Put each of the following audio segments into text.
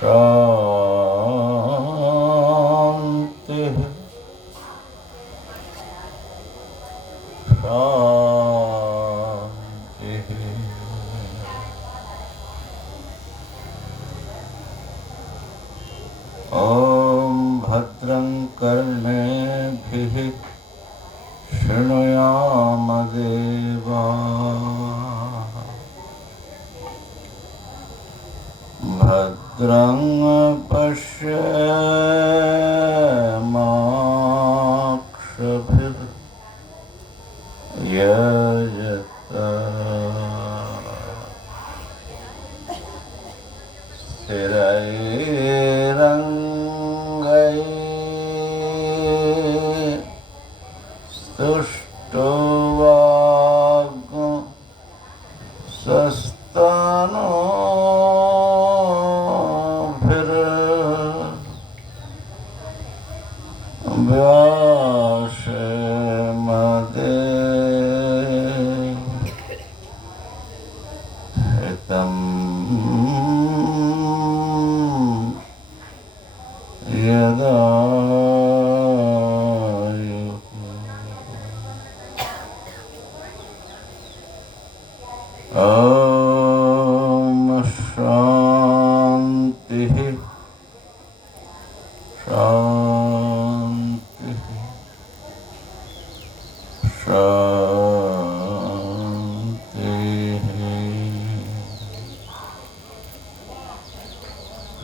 शांति शांति। ॐ भद्रं कर्णेभिः शृणुयाम देवाः। भद्रं पश्येमाक्षभिर्यजत्राः। स्थिरैरङ्गैः व्यासेमदेहितं यदायुः। ॐ शान्तिः शान्तिः शान्तिः।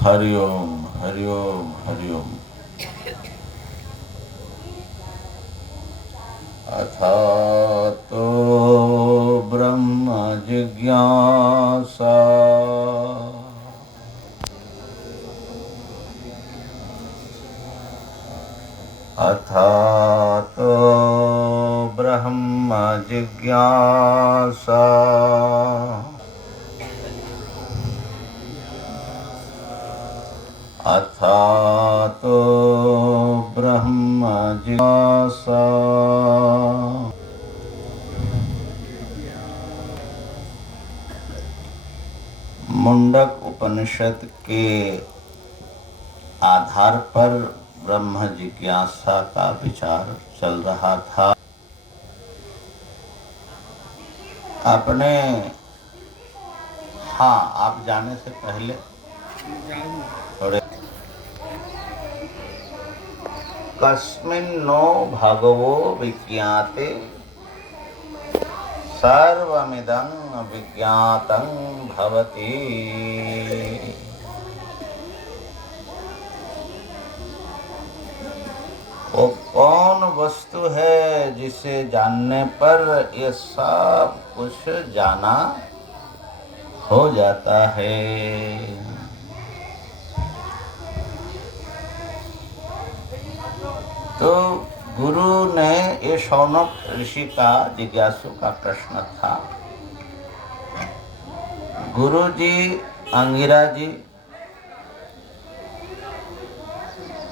हरि ओम हरि ओम हरि ओम। अथातो ब्रह्म जिज्ञासा अथातो ब्रह्म जिज्ञासा अथातो ब्रह्म जिज्ञासा। मुंडक उपनिषद के आधार पर ब्रह्म जिज्ञासा का विचार चल रहा था। आपने आप जाने से पहले थोड़े कस्मिन्नो भगवो विज्ञाते सर्वमिदं विज्ञातं भवति। वो कौन वस्तु है जिसे जानने पर ये सब कुछ जाना हो जाता है। तो गुरु ने ये शौनक ऋषि का जिज्ञासु का प्रश्न था। गुरु जी अंगिरा जी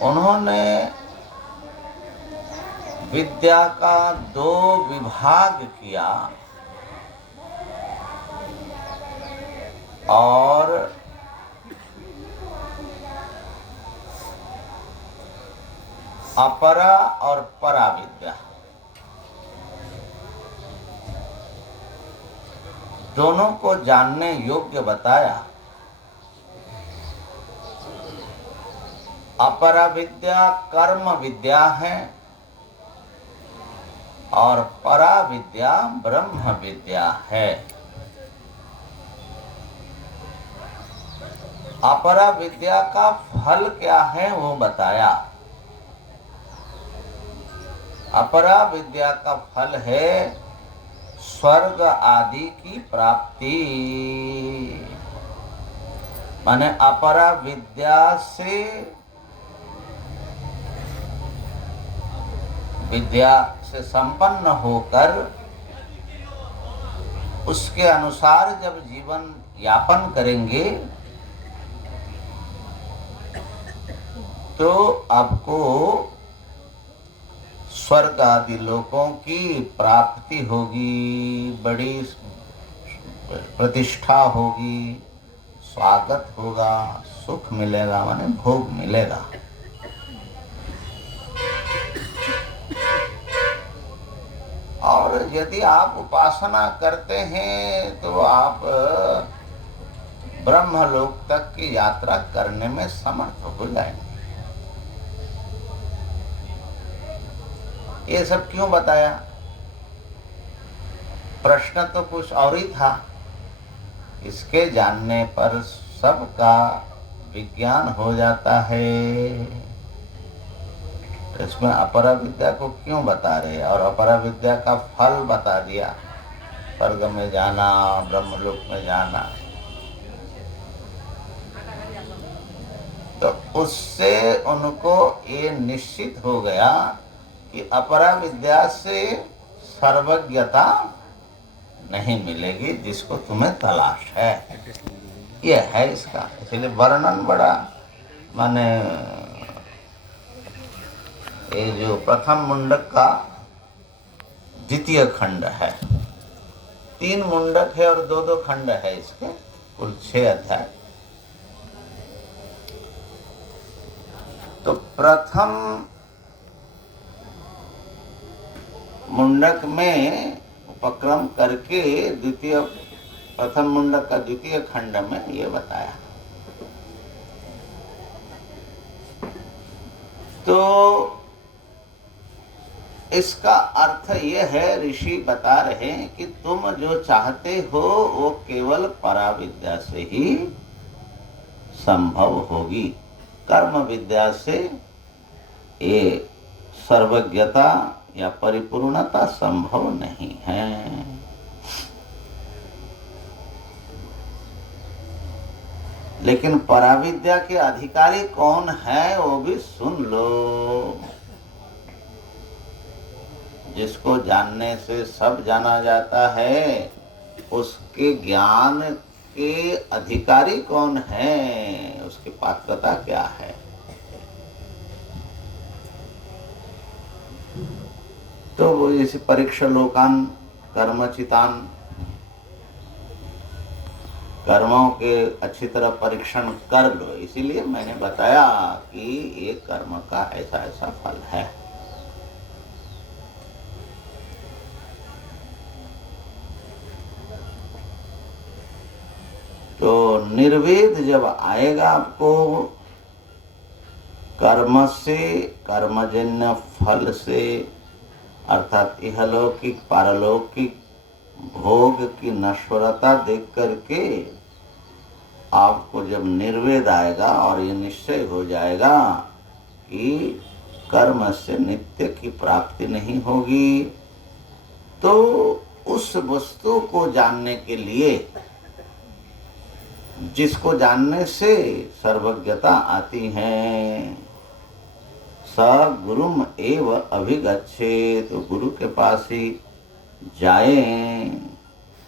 उन्होंने विद्या का 2 विभाग किया और अपरा और परा विद्या दोनों को जानने योग्य बताया। अपरा विद्या कर्म विद्या है और परा विद्या ब्रह्म विद्या है। अपरा विद्या का फल क्या है वो बताया। अपरा विद्या का फल है स्वर्ग आदि की प्राप्ति। माने अपरा विद्या से संपन्न होकर उसके अनुसार जब जीवन यापन करेंगे तो आपको स्वर्ग आदि लोकों की प्राप्ति होगी, बड़ी प्रतिष्ठा होगी, स्वागत होगा, सुख मिलेगा, माने भोग मिलेगा। और यदि आप उपासना करते हैं तो आप ब्रह्मलोक तक की यात्रा करने में समर्थ हो जाएंगे। ये सब क्यों बताया? प्रश्न तो कुछ और ही था। इसके जानने पर सबका विज्ञान हो जाता है। इसमें अपरा विद्या को क्यों बता रहे? और अपरा विद्या का फल बता दिया, स्वर्ग में जाना, ब्रह्मलोक में जाना। तो उससे उनको ये निश्चित हो गया कि अपरा विद्या से सर्वज्ञता नहीं मिलेगी जिसको तुम्हें तलाश है। यह है इसका। इसलिए वर्णन बड़ा, माने ये जो प्रथम मुंडक का द्वितीय खंड है, 3 मुंडक है और 2-2 खंड है इसके, कुल 6 अध्याय। तो प्रथम मुंडक में उपक्रम करके प्रथम मुंडक का द्वितीय खंड में ये बताया। तो इसका अर्थ ये है, ऋषि बता रहे हैं कि तुम जो चाहते हो वो केवल पराविद्या से ही संभव होगी। कर्म विद्या से ये सर्वज्ञता या परिपूर्णता संभव नहीं है। लेकिन पराविद्या के अधिकारी कौन है वो भी सुन लो। जिसको जानने से सब जाना जाता है, उसके ज्ञान के अधिकारी कौन है, उसकी पात्रता क्या है। तो वो जैसे परीक्षा लोकान कर्मचितान, कर्मों के अच्छी तरह परीक्षण कर लो। इसीलिए मैंने बताया कि ये कर्म का ऐसा ऐसा फल है। तो निर्वेद जब आएगा आपको, कर्म से, कर्मजन्य फल से, अर्थात इहलौकिक पारलौकिक भोग की नश्वरता देख करके आपको जब निर्वेद आएगा और ये निश्चय हो जाएगा कि कर्म से नित्य की प्राप्ति नहीं होगी, तो उस वस्तु को जानने के लिए, जिसको जानने से सर्वज्ञता आती है, स गुरुम एव अभिगच्छेत, तो गुरु के पास ही जाए,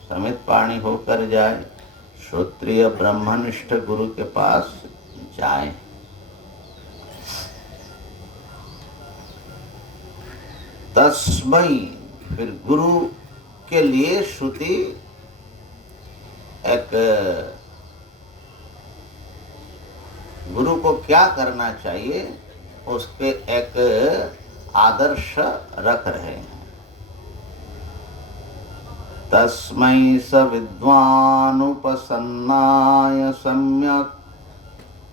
समित पाणी होकर जाए, श्रोत्रिय ब्रह्मनिष्ठ गुरु के पास जाए। तस्मै, फिर गुरु के लिए श्रुति एक, गुरु को क्या करना चाहिए उसके एक आदर्श रख रहे हैं। तस्मै स विद्वानुपसन्नाय सम्यक्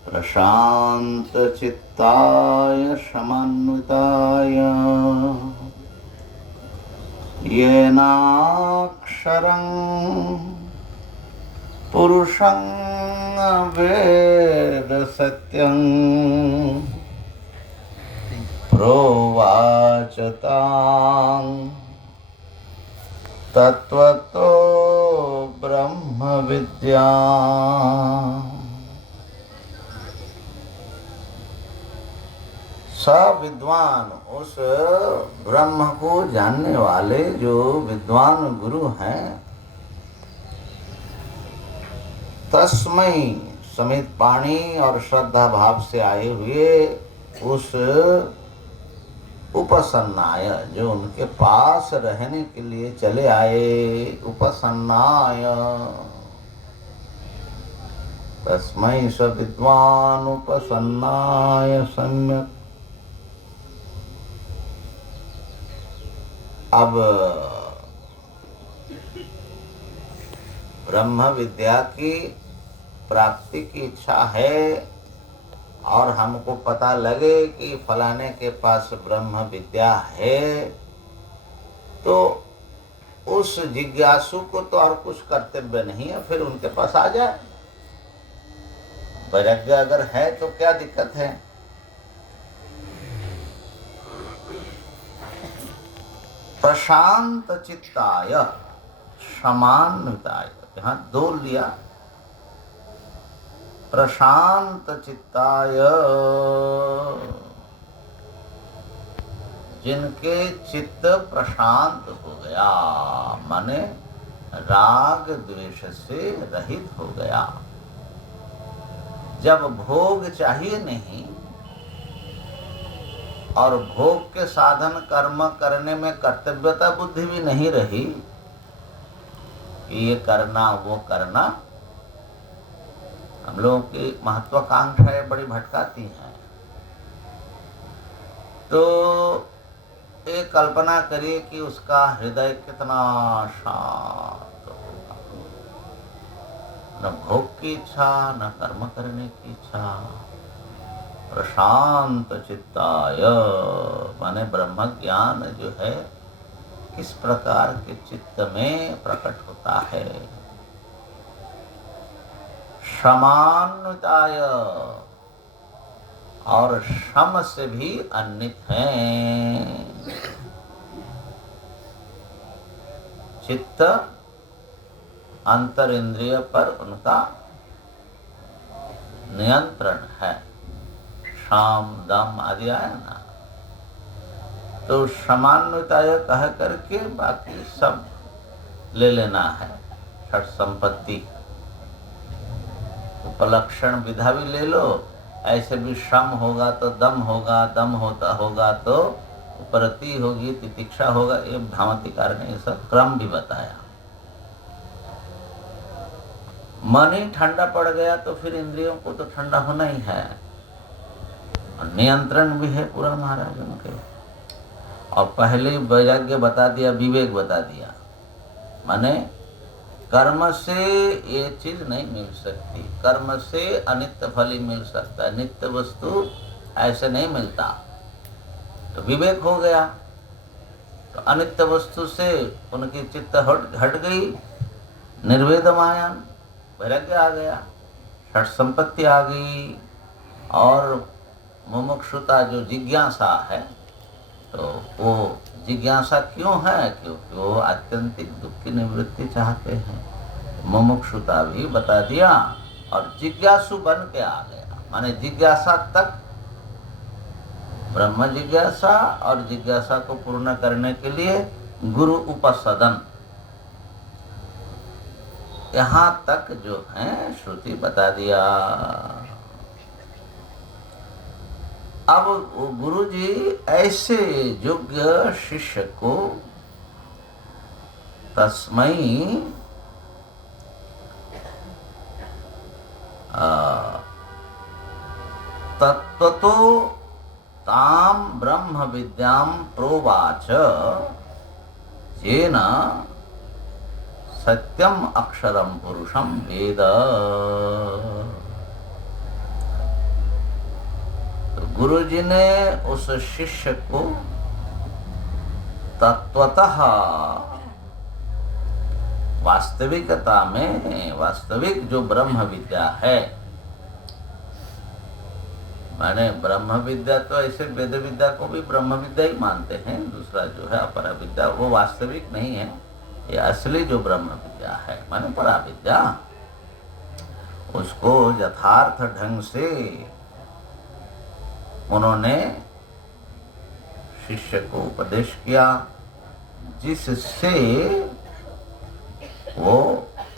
प्रशांत चित्ताय समन्विताय येनाक्षरं पुरुषं वेद सत्यं प्रोवाच तां तत्वतो ब्रह्म विद्या। स विद्वान, उस ब्रह्म को जानने वाले जो विद्वान गुरु हैं, तस्मै, समित पाणी और श्रद्धा भाव से आए हुए उस उपसन्नाय, जो उनके पास रहने के लिए चले आए, उपसन्नाय तस्मै स विद्वानुपसन्नाय सम्यक्। अब ब्रह्म विद्या की प्राप्ति की इच्छा है और हमको पता लगे कि फलाने के पास ब्रह्म विद्या है, तो उस जिज्ञासु को तो और कुछ कर्तव्य नहीं है, फिर उनके पास आ जाए। वैराग्य अगर है तो क्या दिक्कत है। प्रशांत चित्ताय समान्विताय, यहाँ दो लिया। प्रशांत चित्ताय, जिनके चित्त प्रशांत हो गया, माने राग द्वेष से रहित हो गया। जब भोग चाहिए नहीं और भोग के साधन कर्म करने में कर्तव्यता बुद्धि भी नहीं रही कि ये करना वो करना, हम लोगों की महत्वाकांक्षाएं बड़ी भटकाती हैं। तो एक कल्पना करिए कि उसका हृदय कितना शांत होगा, न भोग की इच्छा न कर्म करने की इच्छा। प्रशांत चित्ताय माने ब्रह्म ज्ञान जो है किस प्रकार के चित्त में प्रकट होता है। समान्विताय, और शम से भी अन्वित हैं। चित्त अंतर इंद्रिय पर उनका नियंत्रण है। शाम दम आदि आया ना, तो समान्विताय कह करके बाकी सब ले लेना है। षट संपत्ति उपलक्षण विधा भी ले लो, ऐसे भी श्रम होगा तो दम होगा, दम होता होगा तो उपरति होगी, तितिक्षा होगा। ये भामतिकार ने ऐसा क्रम भी बताया। मन ही ठंडा पड़ गया तो फिर इंद्रियों को तो ठंडा होना ही है। और नियंत्रण भी है पूरा महाराज उनके। और पहले वैराग्य बता दिया, विवेक बता दिया, माने कर्म से ये चीज नहीं मिल सकती। कर्म से अनित्य फल ही मिल सकता है, नित्य वस्तु ऐसे नहीं मिलता। तो विवेक हो गया तो अनित्य वस्तु से उनकी चित्त हट गई, निर्वेद मायन वैराग्य आ गया, षट संपत्ति आ गई। और मुमुक्षुता जो जिज्ञासा है, तो वो जिज्ञासा क्यों है? क्योंकि वो आत्यंतिक दुख की निवृत्ति चाहते हैं। मुमुक्षुता भी बता दिया और जिज्ञासु बन के आ गया, माने जिज्ञासा तक ब्रह्म जिज्ञासा, और जिज्ञासा को पूर्ण करने के लिए गुरु उपसदन, यहाँ तक जो है श्रुति बता दिया। अब गुरु जी ऐसे योग्य शिष्य को तस्मै तत्वतो ताम ब्रह्म विद्याम प्रोवाच येन सत्यम अक्षरम पुरुषम वेद। गुरु जी ने उस शिष्य को तत्वतः वास्तविकता में, वास्तविक जो ब्रह्म विद्या है, माने ब्रह्म विद्या तो ऐसे वेद विद्या को भी ब्रह्म विद्या ही मानते हैं, दूसरा जो है अपरा विद्या वो वास्तविक नहीं है। ये असली जो ब्रह्म विद्या है माने परा विद्या, उसको यथार्थ ढंग से उन्होंने शिष्य को उपदेश किया, जिससे वो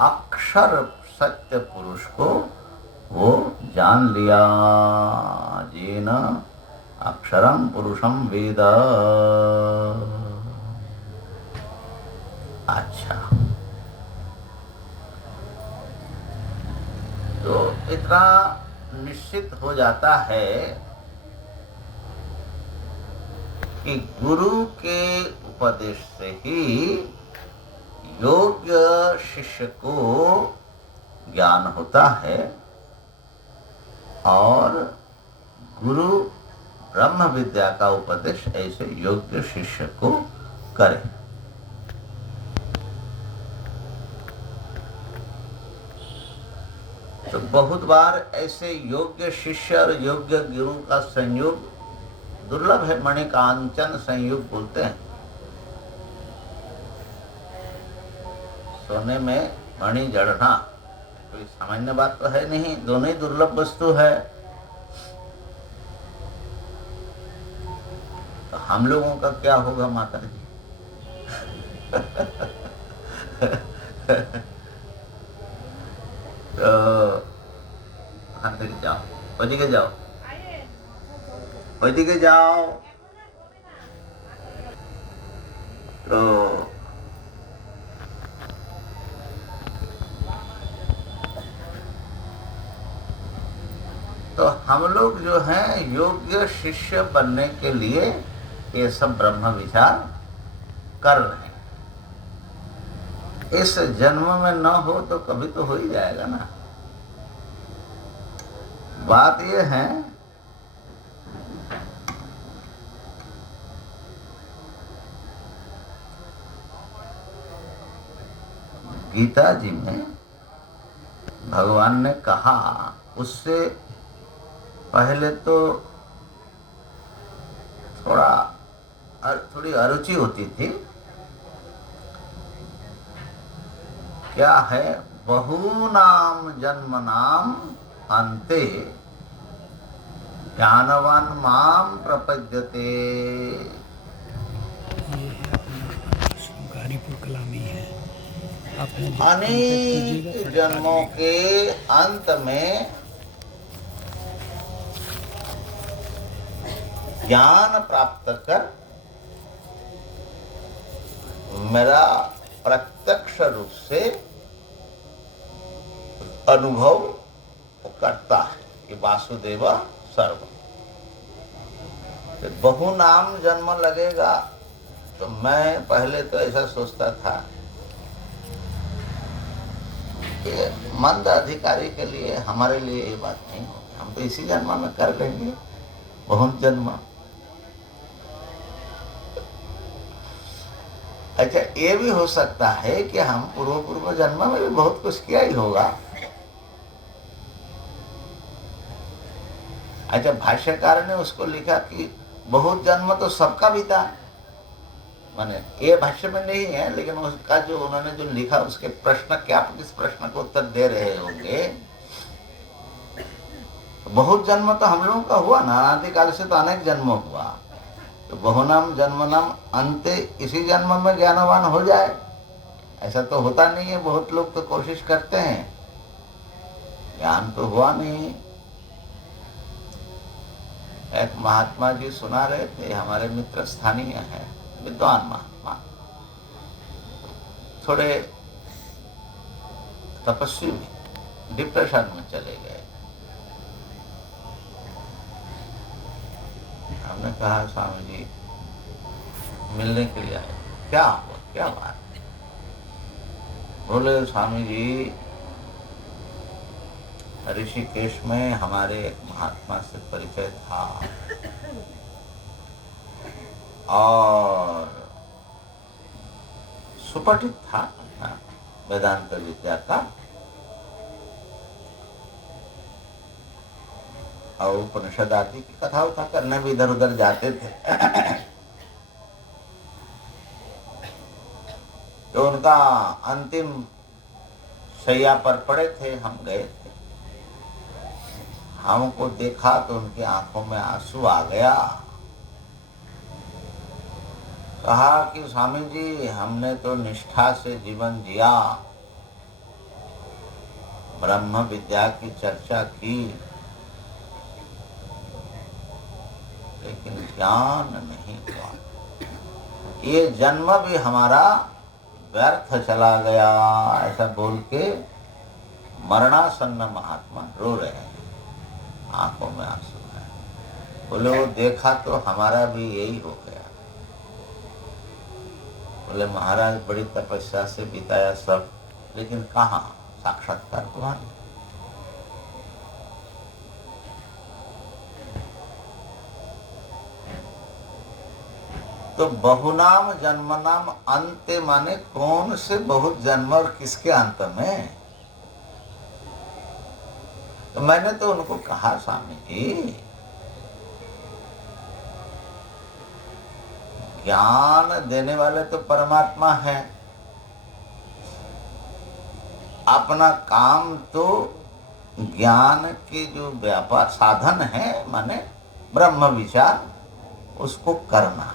अक्षर सत्य पुरुष को वो जान लिया। जेन अक्षरम पुरुषम वेद। अच्छा, तो इतना निश्चित हो जाता है कि गुरु के उपदेश से ही योग्य शिष्य को ज्ञान होता है और गुरु ब्रह्म विद्या का उपदेश ऐसे योग्य शिष्य को करे। तो बहुत बार ऐसे योग्य शिष्य और योग्य गुरु का संयोग दुर्लभ है। मणिकांचन संयोग बोलते हैं। सोने में मणि जड़ना कोई सामान्य बात तो है नहीं, दोनों ही दुर्लभ वस्तु है। तो हम लोगों का क्या होगा माता जी? तो जाओ, ओदिके जाओ, ओदिके जाओ। तो हम लोग जो हैं योग्य शिष्य बनने के लिए ये सब ब्रह्म विचार कर रहे हैं। इस जन्म में न हो तो कभी तो हो ही जाएगा ना। बात ये है गीता जी में भगवान ने कहा, उससे पहले तो थोड़ी अरुचि होती थी। क्या है? बहूनाम जन्मनाम अन्ते ज्ञानवान माम प्रपद्यते। अनेक जन्मों के अंत में ज्ञान प्राप्त कर मेरा प्रत्यक्ष रूप से अनुभव करता है कि वासुदेव सर्व। बहु नाम जन्म लगेगा तो मैं पहले तो ऐसा सोचता था कि मंद अधिकारी के लिए, हमारे लिए ये बात नहीं होगी, हम तो इसी जन्म में कर लेंगे बहुत जन्म। अच्छा, ये भी हो सकता है कि हम पूर्व जन्म में भी बहुत कुछ किया ही होगा। अच्छा, भाष्यकार ने उसको लिखा कि बहुत जन्म तो सबका बीता। माने ये भाष्य में नहीं है, लेकिन उसका जो उन्होंने जो लिखा उसके प्रश्न क्या, आप किस प्रश्न को उत्तर दे रहे होंगे। बहुत जन्म तो हम लोगों का हुआ ना, अनादिकाल से तो अनेक जन्म हुआ। तो बहुनाम जन्मनाम अंते इसी जन्म में ज्ञानवान हो जाए, ऐसा तो होता नहीं है। बहुत लोग तो कोशिश करते हैं, ज्ञान तो हुआ नहीं। एक महात्मा जी सुना रहे थे, हमारे मित्र स्थानीय है, विद्वान महात्मा, थोड़े तपस्वी भी, डिप्रेशन में चले गए। हमने कहा स्वामी जी मिलने के लिए आए, क्या हुआ, क्या बात? बोले स्वामी जी ऋषिकेश में हमारे एक महात्मा से परिचय था और सुपठित था वेदांत विद्या का, और उपनिषद आदि की कथा उठा करने भी इधर उधर जाते थे। तो उनका अंतिम शैया पर पड़े थे, हम गए थे। हमको देखा तो उनकी आंखों में आंसू आ गया। कहा कि स्वामी जी हमने तो निष्ठा से जीवन जिया, ब्रह्म विद्या की चर्चा की, लेकिन ज्ञान नहीं हुआ। ये जन्म भी हमारा व्यर्थ चला गया, ऐसा बोल के मरणासन्न महात्मा रो रहे हैं, आंखों में आंसू है। बोले वो देखा तो हमारा भी यही हो गया। बोले महाराज बड़ी तपस्या से बिताया सब, लेकिन कहाँ साक्षात्कार तुम्हारा। तो बहुनाम जन्मनाम अंत माने कौन से बहुत जन्म और किसके अंत में। तो मैंने तो उनको कहा स्वामी जी, ज्ञान देने वाले तो परमात्मा है, अपना काम तो ज्ञान के जो व्यापार साधन है माने ब्रह्म विचार, उसको करना।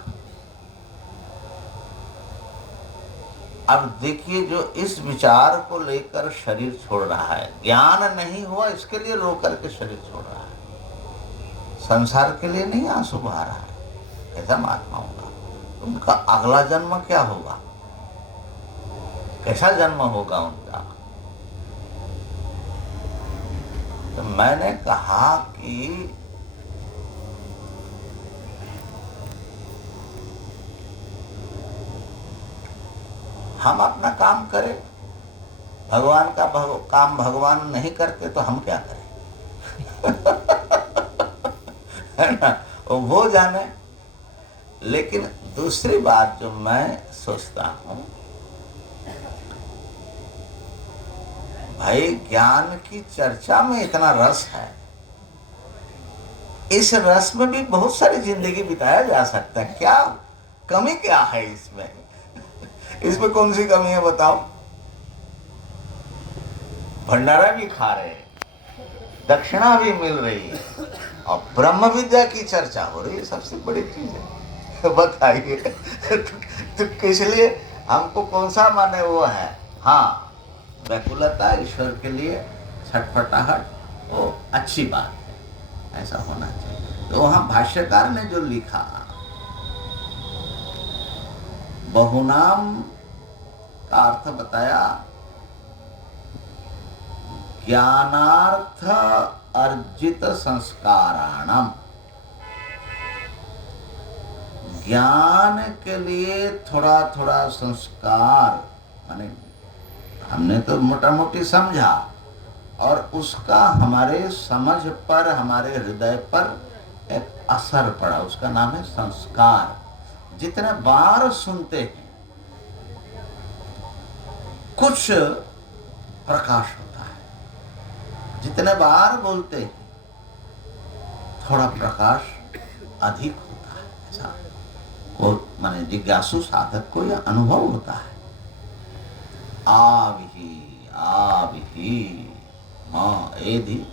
अब देखिए, जो इस विचार को लेकर शरीर छोड़ रहा है, ज्ञान नहीं हुआ इसके लिए रो करके शरीर छोड़ रहा है, संसार के लिए नहीं आंसू बहा रहा है, ऐसा महात्मा होगा। उनका अगला जन्म क्या होगा, कैसा जन्म होगा उनका। तो मैंने कहा कि हम अपना काम करें, भगवान का काम भगवान नहीं करते तो हम क्या करें है ना, वो जाने। लेकिन दूसरी बात जो मैं सोचता हूं, भाई ज्ञान की चर्चा में इतना रस है, इस रस में भी बहुत सारी जिंदगी बिताया जा सकता है, क्या कमी क्या है इसमें इसमें कौन सी कमी है बताओ। भंडारा भी खा रहे, दक्षिणा भी मिल रही है, और ब्रह्म विद्या की चर्चा हो रही है, सबसे बड़ी चीज है बताइए तो किस लिए हमको कौन सा माने वो है। हाँ, व्याकुलता ईश्वर के लिए, छटपटाहट, वो अच्छी बात है, ऐसा होना चाहिए। तो वहां भाष्यकार ने जो लिखा, बहुनाम का अर्थ बताया, ज्ञानार्थ अर्जित संस्काराणाम, ज्ञान के लिए थोड़ा थोड़ा संस्कार, माने हमने तो मोटा मोटी समझा, और उसका हमारे समझ पर, हमारे हृदय पर एक असर पड़ा, उसका नाम है संस्कार। जितने बार सुनते हैं कुछ प्रकाश होता है, जितने बार बोलते हैं थोड़ा प्रकाश अधिक होता है, ऐसा वो माने जिज्ञासु साधक को यह अनुभव होता है। आविही हाँ एधि,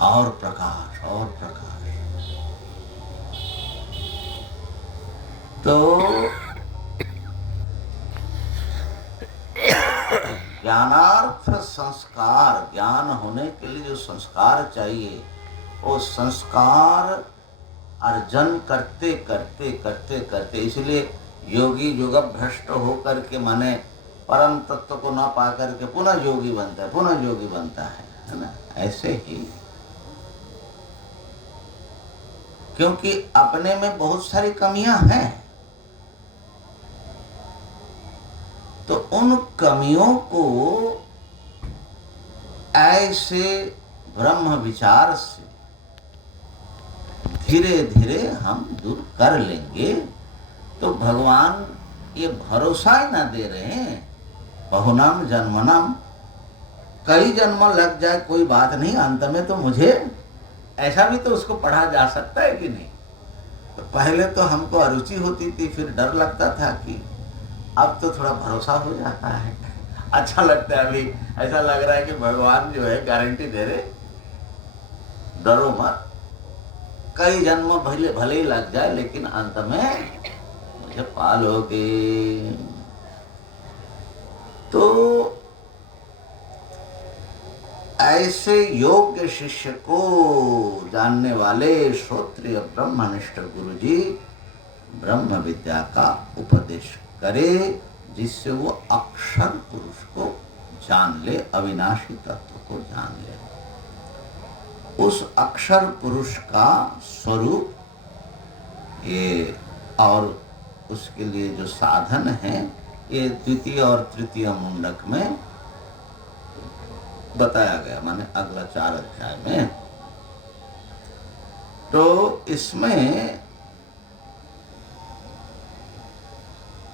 और प्रकाश और प्रकाश। तो ज्ञानार्थ संस्कार, ज्ञान होने के लिए जो संस्कार चाहिए, वो संस्कार अर्जन करते करते करते करते, इसलिए योगी योगा भ्रष्ट होकर के माने परम तत्व को ना पा करके पुनः योगी बनता है, पुनः योगी बनता है ना। ऐसे ही क्योंकि अपने में बहुत सारी कमियां हैं, तो उन कमियों को ऐसे ब्रह्म विचार से धीरे धीरे हम दूर कर लेंगे। तो भगवान ये भरोसा ही ना दे रहे हैं, बहुनाम जन्मनाम, कई जन्म लग जाए कोई बात नहीं, अंत में तो मुझे, ऐसा भी तो उसको पढ़ा जा सकता है कि नहीं। तो पहले तो हमको अरुचि होती थी, फिर डर लगता था कि, अब तो थोड़ा भरोसा हो जाता है, अच्छा लगता है। अभी ऐसा लग रहा है कि भगवान जो है गारंटी दे रहे, डरो मत, कई जन्म भले भले ही लग जाए, लेकिन अंत में मुझे पालोगे। तो ऐसे योग्य शिष्य को जानने वाले श्रोत्रिय ब्रह्मनिष्ठ गुरु जी ब्रह्म विद्या का उपदेश करे, जिससे वो अक्षर पुरुष को जान ले, अविनाशी तत्व को जान ले। उस अक्षर पुरुष का स्वरूप ये और उसके लिए जो साधन है ये द्वितीय और तृतीय मुंडक में बताया गया, माने अगला 4 अध्याय में। तो इसमें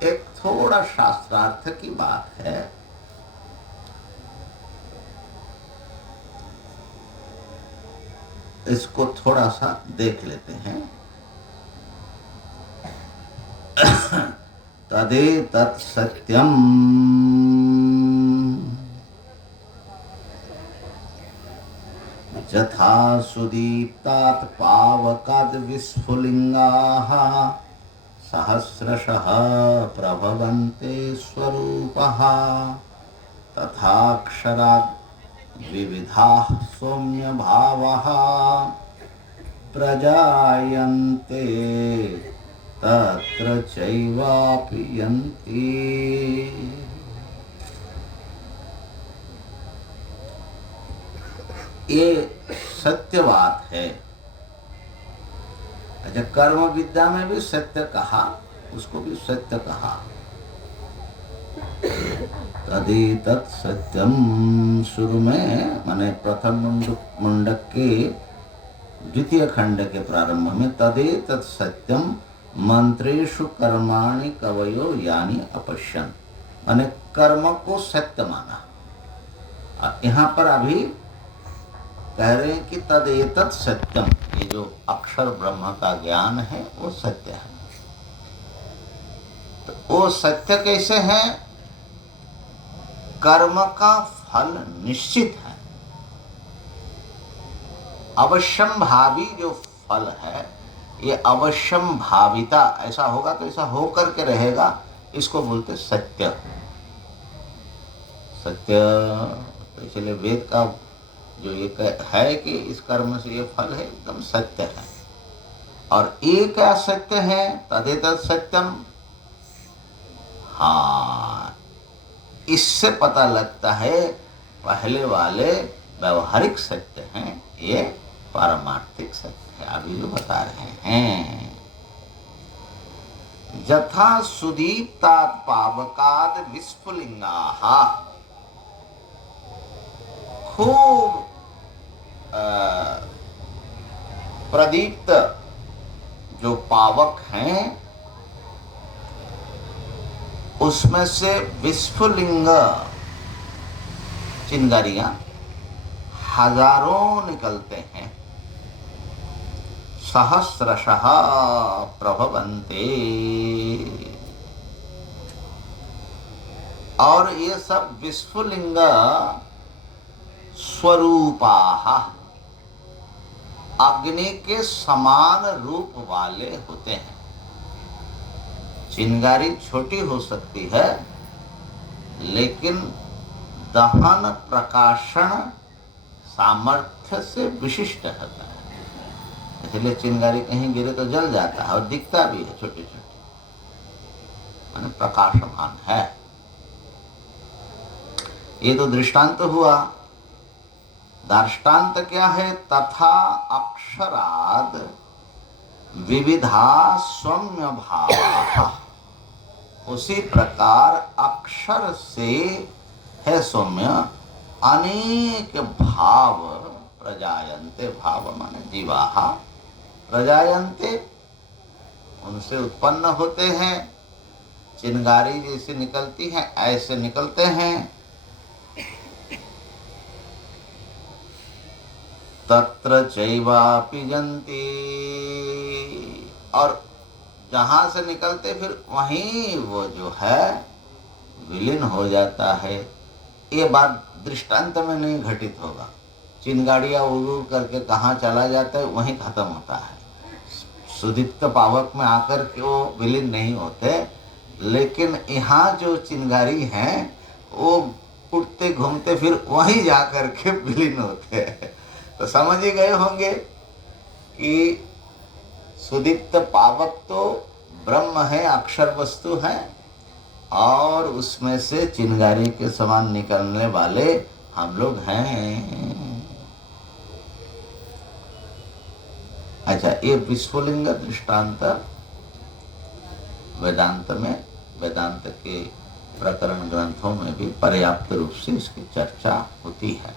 एक थोड़ा शास्त्रार्थ की बात है। इसको थोड़ा सा देख लेते हैं। तदेतत् सत्यम यथा सुदीप्तात् पावकाद् विस्फुलिंगाः सहस्रशः प्रभवन्ते स्वरूपः तथाक्षरात् विविधाः सौम्य भावाः प्रजायन्ते तत्र चैवापि यन्ति। ये सत्य बात है। अच्छा, कर्म विद्या में भी सत्य कहा, उसको भी सत्य कहा। तदेतत् सत्यम शुरू में माने प्रथम मुंडक के द्वितीय खंड के प्रारंभ में तदेतत् सत्यम मंत्रेषु कर्माणि कवयो यानी अपश्यन्, माने कर्म को सत्य माना। यहाँ पर अभी कह रहे हैं कि तदेतत् सत्यम, ये जो अक्षर ब्रह्म का ज्ञान है वो सत्य है। तो वो सत्य कैसे है? कर्म का फल निश्चित है, अवश्यम भावी जो फल है ये अवश्यम भाविता, ऐसा होगा तो ऐसा होकर के रहेगा, इसको बोलते सत्य। सत्य इसलिए वेद का जो एक है कि इस कर्म से ये फल है एकदम सत्य है। और ये क्या सत्य है? तदेतत् सत्यम। हाँ, इससे पता लगता है पहले वाले व्यवहारिक सत्य हैं, ये पारमार्थिक सत्य है। अभी जो बता रहे हैं यथा सुदीप्तात् पावकाद् विस्फुलिंगाः, खूब प्रदीप्त जो पावक हैं उसमें से विस्फुलिंग चिंगारियां हजारों निकलते हैं। सहस्रशः प्रभवन्ते, और ये सब विस्फुलिंग स्वरूपाः, अग्नि के समान रूप वाले होते हैं। चिंगारी छोटी हो सकती है लेकिन दहन प्रकाशन सामर्थ्य से विशिष्ट होता है, इसलिए चिंगारी कहीं गिरे तो जल जाता है और दिखता भी है, छोटी छोटी माने प्रकाशमान है। ये तो दृष्टांत हुआ। दृष्टांत क्या है? तथा अक्षराद विविधा सौम्य भावा, उसी प्रकार अक्षर से है सौम्य अनेक भाव प्रजायन्ते, भाव माने जीवाहा प्रजायन्ते, उनसे उत्पन्न होते हैं। चिंगारी जैसे निकलती है ऐसे निकलते हैं। तत्र चैवापि यन्ति, और जहां से निकलते फिर वहीं वो जो है विलीन हो जाता है। ये बात दृष्टांत में नहीं घटित होगा। चिंगारियां उड़ करके कहाँ चला जाता है वहीं खत्म होता है। सुदीप्त पावक में आकर के वो विलीन नहीं होते, लेकिन यहाँ जो चिंगारी हैं वो उड़ते घूमते फिर वहीं जा करके विलीन होते हैं। तो समझ ही गए होंगे कि सुदीप्त पावक तो ब्रह्म है, अक्षर वस्तु है, और उसमें से चिंगारी के समान निकलने वाले हम लोग हैं। अच्छा, ये विस्फुलिंग दृष्टांत वेदांत में, वेदांत के प्रकरण ग्रंथों में भी पर्याप्त रूप से इसकी चर्चा होती है।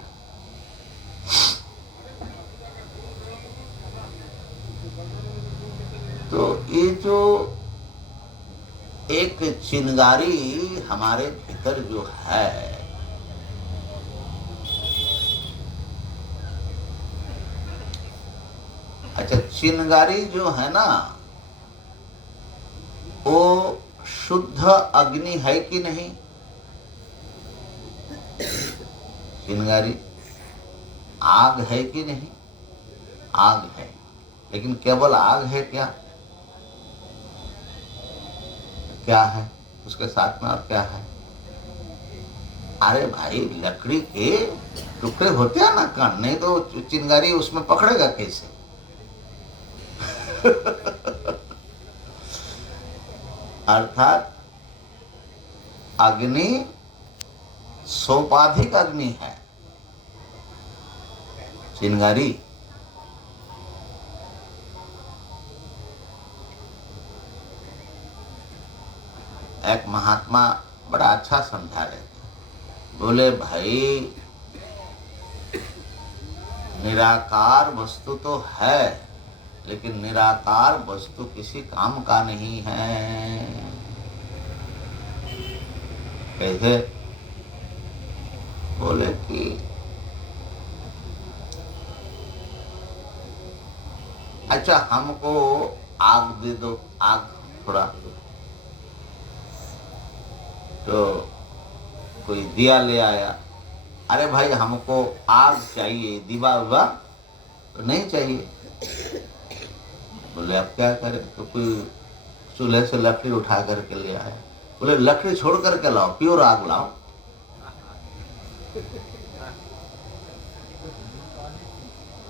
तो ये जो एक चिंगारी हमारे भीतर जो है, अच्छा चिंगारी जो है ना, वो शुद्ध अग्नि है कि नहीं? चिंगारी आग है कि नहीं? आग है, लेकिन केवल आग है क्या? क्या है उसके साथ में और क्या है? अरे भाई, लकड़ी के टुकड़े होते हैं ना कण, नहीं तो चिंगारी उसमें पकड़ेगा कैसे? अर्थात अग्नि सोपाधिक अग्नि है, चिंगारी एक महात्मा बड़ा अच्छा समझा रहे थे। बोले भाई, निराकार वस्तु तो है, लेकिन निराकार वस्तु किसी काम का नहीं है। कैसे? बोले कि अच्छा हमको आग दे दो, आग थोड़ा। तो कोई दिया ले आया, अरे भाई हमको आग चाहिए, दीवा हुआ तो नहीं चाहिए। बोले अब क्या करें? तो कोई चूल्हे से लकड़ी उठा करके ले आया। बोले लकड़ी छोड़ करके लाओ, प्योर आग लाओ।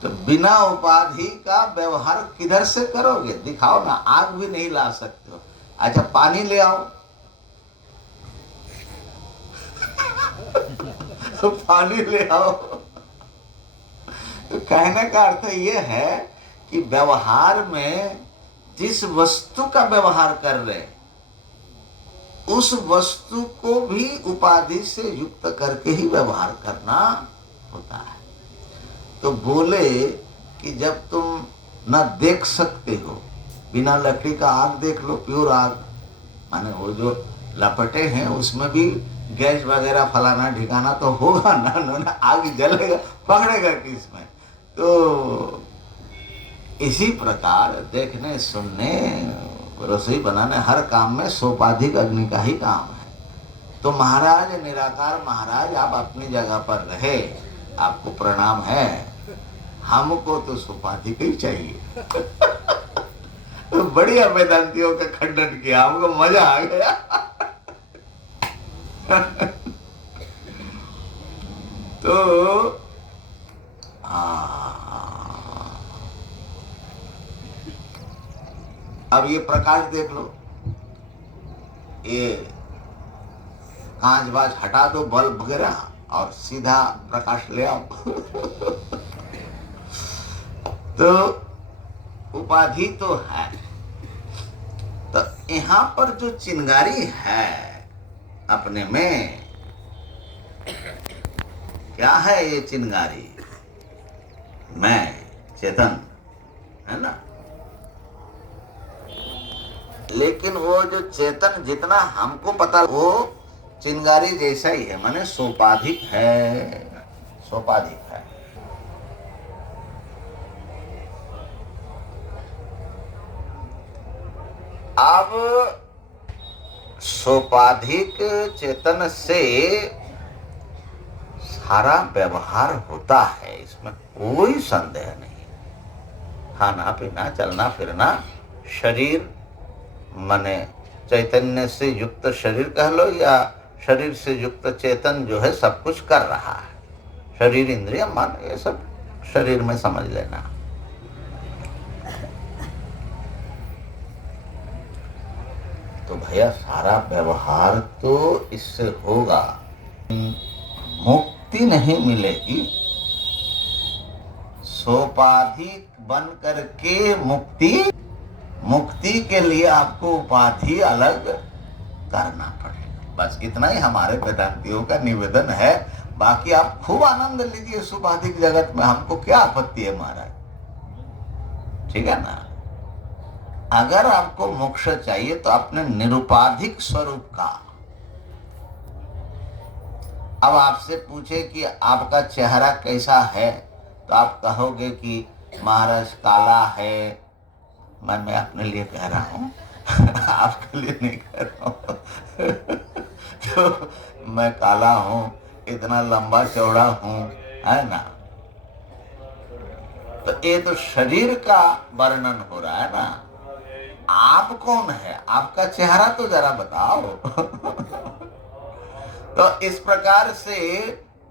तो बिना उपाधि का व्यवहार किधर से करोगे? दिखाओ ना, आग भी नहीं ला सकते हो। अच्छा पानी ले आओ। तो पानी ले आओ। तो कहने का अर्थ ये है कि व्यवहार में जिस वस्तु का व्यवहार कर रहे, उस वस्तु को भी उपाधि से युक्त करके ही व्यवहार करना होता है। तो बोले कि जब तुम न देख सकते हो, बिना लकड़ी का आग देख लो, प्योर आग, माने वो जो लपटे हैं उसमें भी गैस वगैरह फलाना ठिकाना तो होगा ना, आग जलेगा, पकड़ेगा किसमें? तो इसी प्रकार देखने, सुनने, रसोई बनाने, हर काम में सोपाधिक अग्नि का ही काम है। तो महाराज निराकार महाराज, आप अपनी जगह पर रहे, आपको प्रणाम है। हमको तो सोपाधिक ही चाहिए। तो बढ़िया वेदांतियों का खंडन किया, हमको मजा आ गया। तो अब ये प्रकाश देख लो, ये कांच बाज हटा दो, बल्ब वगैरह, और सीधा प्रकाश ले आओ। तो उपाधि तो है। तो यहाँ पर जो चिंगारी है अपने में, क्या है ये चिंगारी? मैं चेतन है ना, लेकिन वो जो चेतन जितना हमको पता, वो चिंगारी जैसा ही है, माने सोपाधिक है, सोपाधिक है। अब सोपाधिक चेतन से सारा व्यवहार होता है, इसमें कोई संदेह नहीं। खाना पीना, चलना फिरना, शरीर माने चैतन्य से युक्त शरीर कह लो, या शरीर से युक्त चेतन जो है सब कुछ कर रहा है। शरीर, इंद्रिय, मन, ये सब शरीर में समझ लेना। तो भैया सारा व्यवहार तो इससे होगा, मुक्ति नहीं मिलेगी। सोपाधिक बन करके मुक्ति के लिए आपको उपाधि अलग करना पड़ेगा। बस इतना ही हमारे वेदांतियों का निवेदन है। बाकी आप खूब आनंद लीजिए सुपाधिक जगत में, हमको क्या आपत्ति है महाराज, ठीक है ना। अगर आपको मोक्ष चाहिए तो अपने निरुपाधिक स्वरूप का। अब आपसे पूछे कि आपका चेहरा कैसा है, तो आप कहोगे कि महाराज काला है। मैं अपने लिए कह रहा हूँ आपके लिए नहीं कह रहा हूँ तो मैं काला हूँ, इतना लंबा चौड़ा हूँ, है ना। तो ये तो शरीर का वर्णन हो रहा है ना। आप कौन है, आपका चेहरा तो जरा बताओ तो इस प्रकार से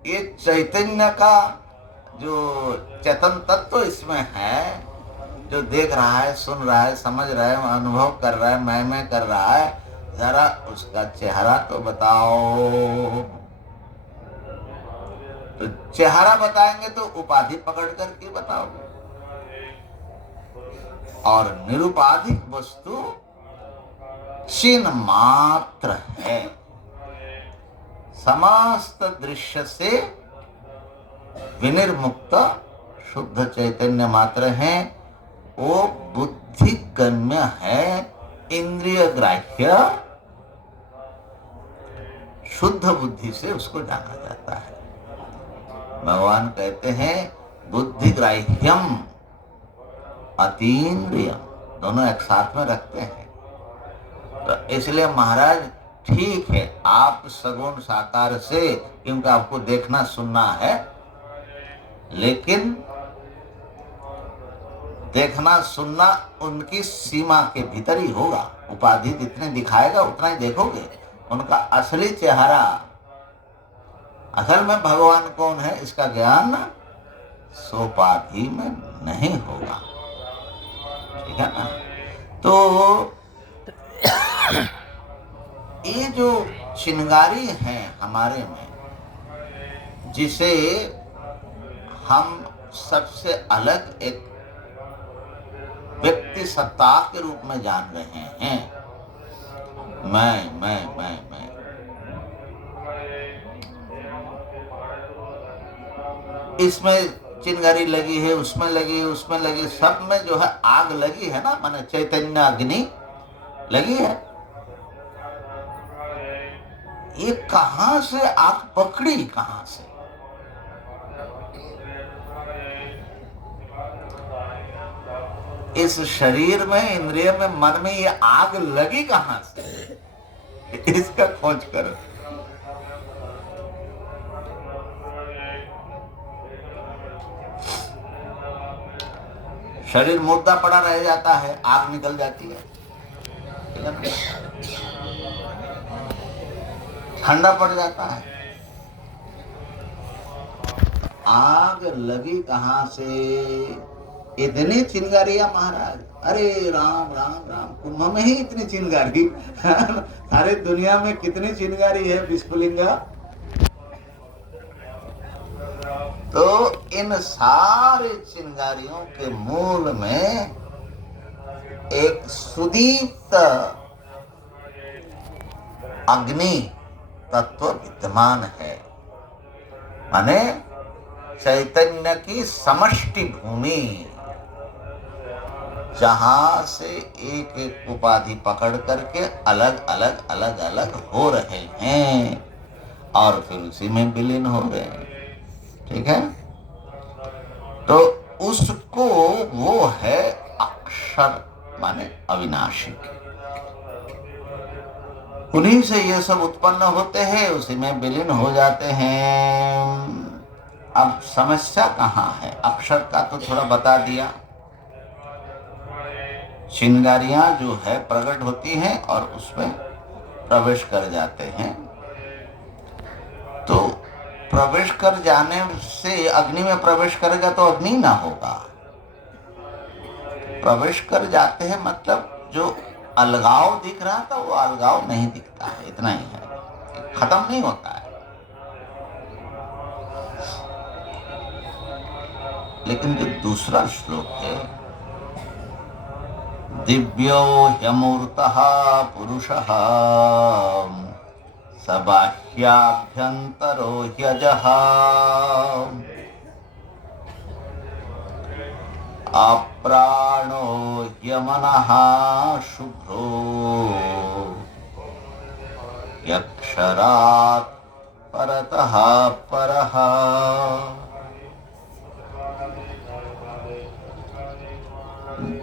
ये चैतन्य का जो चेतन तत्व इसमें है, जो देख रहा है, सुन रहा है, समझ रहा है, अनुभव कर रहा है, मैं कर रहा है, जरा उसका चेहरा तो बताओ। तो चेहरा बताएंगे तो उपाधि पकड़ करके बताओगे, और निरुपाधिक वस्तु चिन्ह मात्र है, समस्त दृश्य से विनिर्मुक्त शुद्ध चैतन्य मात्र है। वो बुद्धि गम्य है, इंद्रिय ग्राह्य, शुद्ध बुद्धि से उसको जाना जाता है। भगवान कहते हैं बुद्धि ग्राह्यम अतीन्द्रियम, दोनों एक साथ में रखते हैं। तो इसलिए महाराज ठीक है, आप सगुण साकार से, क्योंकि आपको देखना सुनना है, लेकिन देखना सुनना उनकी सीमा के भीतर ही होगा। उपाधि जितने दिखाएगा उतना ही देखोगे, उनका असली चेहरा, असल में भगवान कौन है इसका ज्ञान सोपाधि में नहीं होगा, ठीक है ना। तो ये जो चिंगारी है हमारे में, जिसे हम सबसे अलग एक व्यक्ति सत्ता के रूप में जान रहे हैं, मैं इसमें चिंगारी लगी है, उसमें लगी है, उसमें लगी, सब में जो है आग लगी है ना, माने चैतन्य अग्नि लगी है। ये कहां से आग पकड़ी, कहां से? इस शरीर में, इंद्रिय में, मन में ये आग लगी कहां से, इसका खोज करो। शरीर मुर्दा पड़ा रह जाता है, आग निकल जाती है, ठंडा पड़ जाता है। आग लगी कहां से? इतनी चिंगारियां महाराज, अरे राम राम राम, कुंभ में ही इतनी चिंगारी अरे दुनिया में कितनी चिंगारी है विस्फुलिंगा। तो इन सारे चिंगारियों के मूल में एक सुदीप्त अग्नि तत्व विद्यमान है, माने चैतन्य की समष्टि भूमि, जहां से एक एक उपाधि पकड़ करके अलग अलग हो रहे हैं और फिर उसी में विलीन हो रहे हैं, ठीक है। तो उसको वो है अक्षर, माने अविनाशी। उन्हीं से ये सब उत्पन्न होते हैं, उसी में विलीन हो जाते हैं। अब समस्या कहाँ है? अक्षर का तो थोड़ा बता दिया। चिंगारियां जो है प्रकट होती हैं और उसमें प्रवेश कर जाते हैं। तो प्रवेश कर जाने से, अग्नि में प्रवेश करेगा तो अग्नि ना होगा। प्रवेश कर जाते हैं मतलब जो अलगाव दिख रहा था वो अलगाव नहीं दिखता है, इतना ही है, खत्म नहीं होता है। लेकिन जो दूसरा श्लोक है, दिव्यो ह्यमूर्तः पुरुषः स बाह्याभ्यन्तरो ह्यजः अप्राणो ह्यमनः शुभ्रो यक्षरात् परतः परः।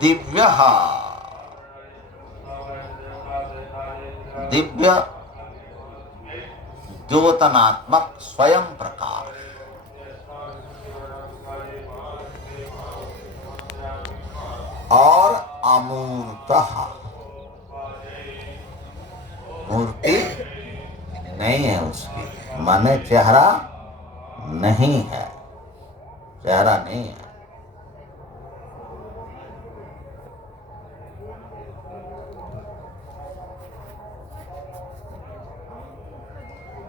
दिव्यः, दिव्य द्योतनात्मक स्वयं प्रकाश, और अमूर्तः, मूर्ति नहीं है उसकी, माने चेहरा नहीं है, चेहरा नहीं है।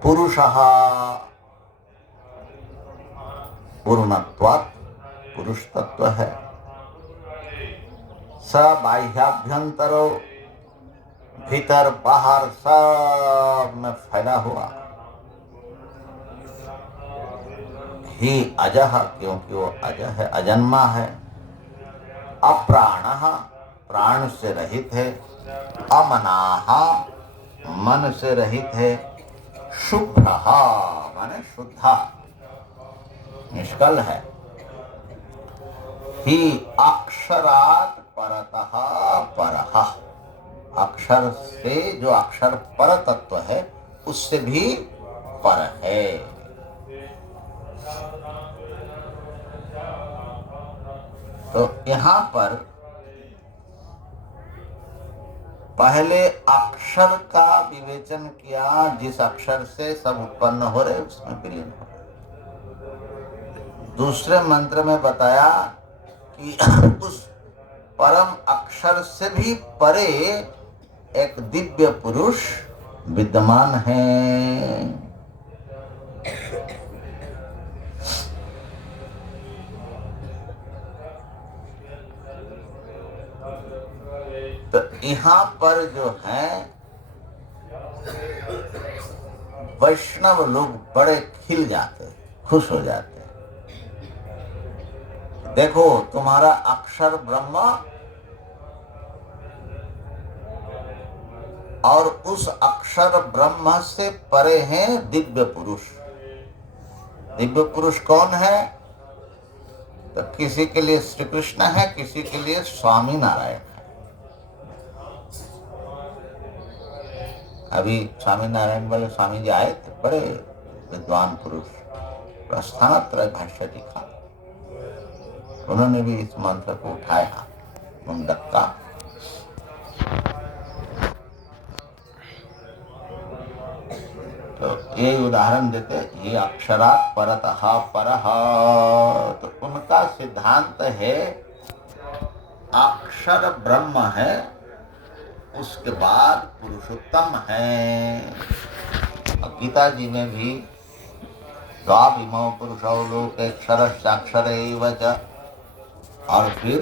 पुरुषः पूर्णत्वात् पुरुष तत्व है। स बाह्याभ्यंतरो, भीतर बाहर सब में फैला हुआ। ही अजः, क्योंकि वो अज है, अजन्मा है। अप्राणः, प्राण से रहित है। अमनाः, मन से रहित है। शुभ्रः माने शुद्धा, निष्कल है। ही अक्षरात् परतः परः, अक्षर से, जो अक्षर पर तत्व है उससे भी पर है। तो यहाँ पर पहले अक्षर का विवेचन किया, जिस अक्षर से सब उत्पन्न हो रहे उसमें विलीन हो रहे। दूसरे मंत्र में बताया कि उस परम अक्षर से भी परे एक दिव्य पुरुष विद्यमान है। तो यहाँ पर जो है वैष्णव लोग बड़े खिल जाते, खुश हो जाते। देखो तुम्हारा अक्षर ब्रह्म और उस अक्षर ब्रह्म से परे हैं दिव्य पुरुष। दिव्य पुरुष कौन है? तो किसी के लिए श्री कृष्ण है, किसी के लिए स्वामी नारायण है। अभी स्वामी नारायण वाले स्वामी जी आए थे, बड़े विद्वान पुरुष, प्रस्थानत्रय भाष्य लिखा। उन्होंने भी इस मंत्र को उठाया, मुंडक्का। तो ये उदाहरण देते, ये अक्षरात् परतः परः। तो उनका सिद्धांत है अक्षर ब्रह्म है, उसके बाद पुरुषोत्तम है। गीता जी में भी द्वाविमौ पुरुषौ लोके क्षरश्चाक्षर एव च, और फिर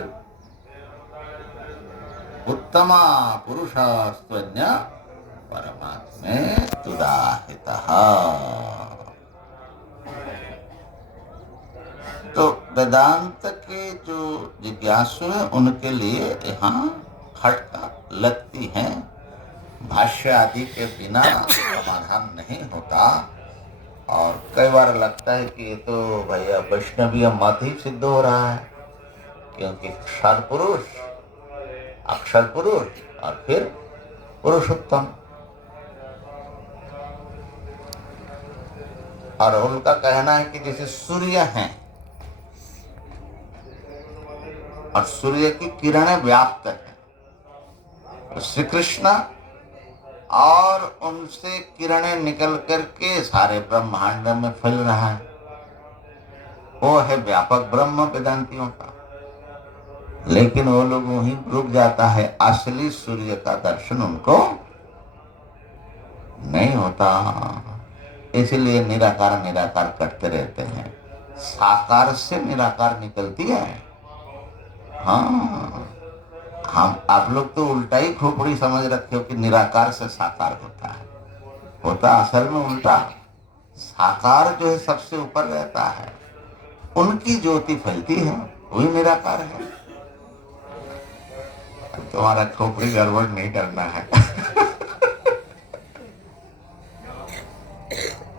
उत्तमा पुरुषस्त्वन्य परमात्मे तुदाहितः। तो वेदांत के जो जिज्ञासु हैं उनके लिए यहाँ खटका लगती है। भाष्य आदि के बिना समाधान नहीं होता। और कई बार लगता है कि ये तो भैया वैष्णवीय मत ही सिद्ध हो रहा है, क्योंकि क्षर पुरुष, अक्षर पुरुष और फिर पुरुषोत्तम। और उनका कहना है कि जैसे सूर्य हैं और सूर्य की किरणें व्याप्त है, तो श्री कृष्ण और उनसे किरणें निकल करके सारे ब्रह्मांड में फैल रहा है। वो है व्यापक ब्रह्म वेदांतियों का। लेकिन वो लोग वहीं रुक जाता है, असली सूर्य का दर्शन उनको नहीं होता। इसलिए निराकार निराकार करते रहते हैं। साकार से निराकार निकलती है। हाँ, हम आप लोग तो उल्टा ही खोपड़ी समझ रखे हो कि निराकार से साकार होता है। होता असल में उल्टा। साकार जो है सबसे ऊपर रहता है, उनकी ज्योति फैलती है, वही निराकार है। तुम्हारा खोपड़ी गड़बड़ नहीं करना है।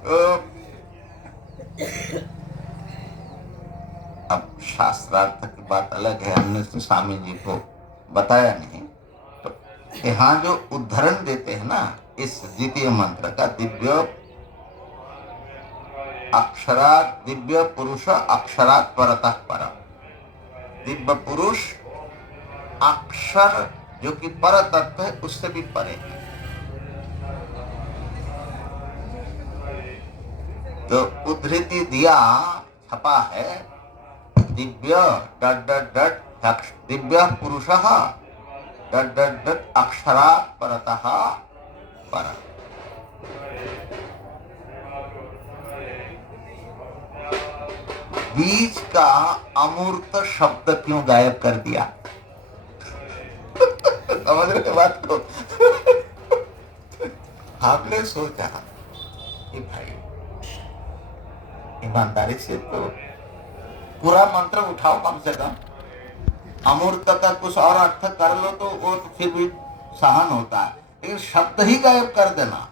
तो अब शास्त्रार्थ की बात अलग है, हमने तो स्वामी जी को बताया नहीं। तो यहाँ जो उद्धरण देते हैं ना इस द्वितीय मंत्र का, दिव्य अक्षरात, दिव्य पुरुष अक्षरात परतः परम। दिव्य पुरुष अक्षर जो कि पर तत्व है उससे भी परे है। तो उद्धृति दिया छपा है, दिव्य डट डट डट दिव्य पुरुष डट डट डट अक्षरात परतः परम। बीच का अमूर्त शब्द क्यों गायब कर दिया? समझ रहे बात को? आपने सोचा कि भाई ईमानदारी से तो पूरा मंत्र उठाओ, कम से कम अमूर्त का कुछ और अर्थ कर लो तो वो तो फिर भी सहन होता है, लेकिन शब्द ही गायब कर देना,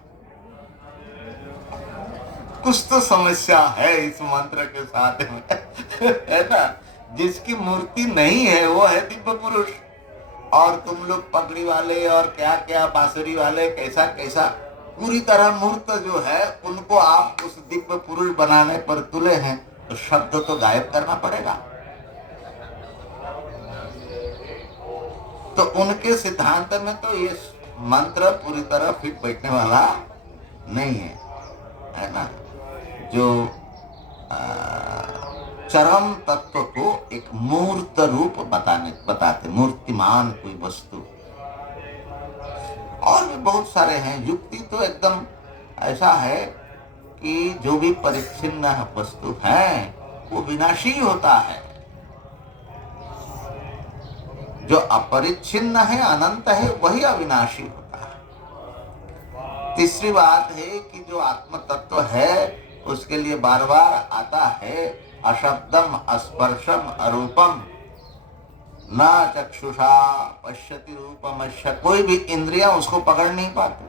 कुछ तो समस्या है इस मंत्र के साथ में। है ना? जिसकी मूर्ति नहीं है वो है दिव्य पुरुष, और तुम लोग पगड़ी वाले और क्या क्या बांसुरी वाले कैसा कैसा पूरी तरह मूर्त जो है उनको आप उस दिव्य पुरुष बनाने पर तुले हैं, तो शब्द तो गायब करना पड़ेगा। तो उनके सिद्धांत में तो ये मंत्र पूरी तरह फिट बैठने वाला नहीं है, है ना? जो चरम तत्व को एक मूर्त रूप बताते, मूर्तिमान कोई वस्तु। और भी बहुत सारे हैं। युक्ति तो एकदम ऐसा है कि जो भी परिच्छिन्न वस्तु है वो विनाशी होता है, जो अपरिच्छिन्न है, अनंत है, वही अविनाशी होता है। तीसरी बात है कि जो आत्म तत्व है उसके लिए बार बार आता है अशब्दम अस्पर्शम अरूपम न चक्षुषा पश्यति रूपम, कोई भी इंद्रियां उसको पकड़ नहीं पाती।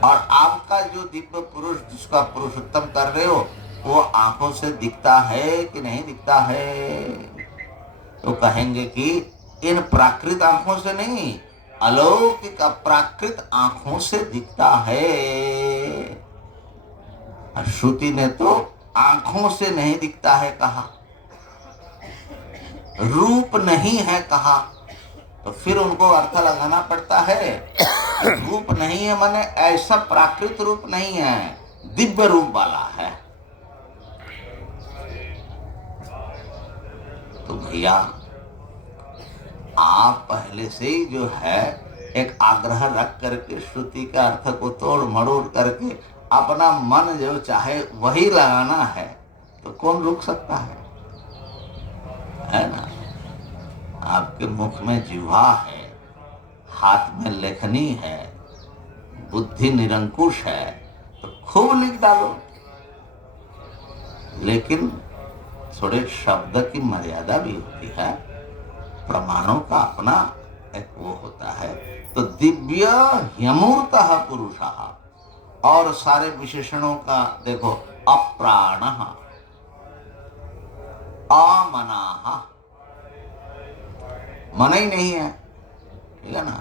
और आपका जो दिव्य पुरुष जिसका पुरुषोत्तम कर रहे हो वो आंखों से दिखता है कि नहीं दिखता है? तो कहेंगे कि इन प्राकृत आंखों से नहीं, अलौकिक अप्राकृत आंखों से दिखता है। श्रुति ने तो आंखों से नहीं दिखता है कहा, रूप नहीं है कहा, तो फिर उनको अर्थ लगाना पड़ता है। रूप नहीं है माने ऐसा प्राकृत रूप नहीं है, दिव्य रूप वाला है। तो भैया आप पहले से ही जो है एक आग्रह रख करके श्रुति के अर्थ को तोड़ मरोड़ करके अपना मन जो चाहे वही लगाना है, तो कौन रोक सकता है ना? आपके मुख में जिह्वा है, हाथ में लेखनी है, बुद्धि निरंकुश है, तो खूब लिख डालो, लेकिन थोड़े शब्द की मर्यादा भी होती है, प्रमाणों का अपना एक वो होता है। तो दिव्य ह्यमूर्तः पुरुषः, और सारे विशेषणों का देखो, अप्राणः, अमनाः, मन ही नहीं है, ठीक है ना?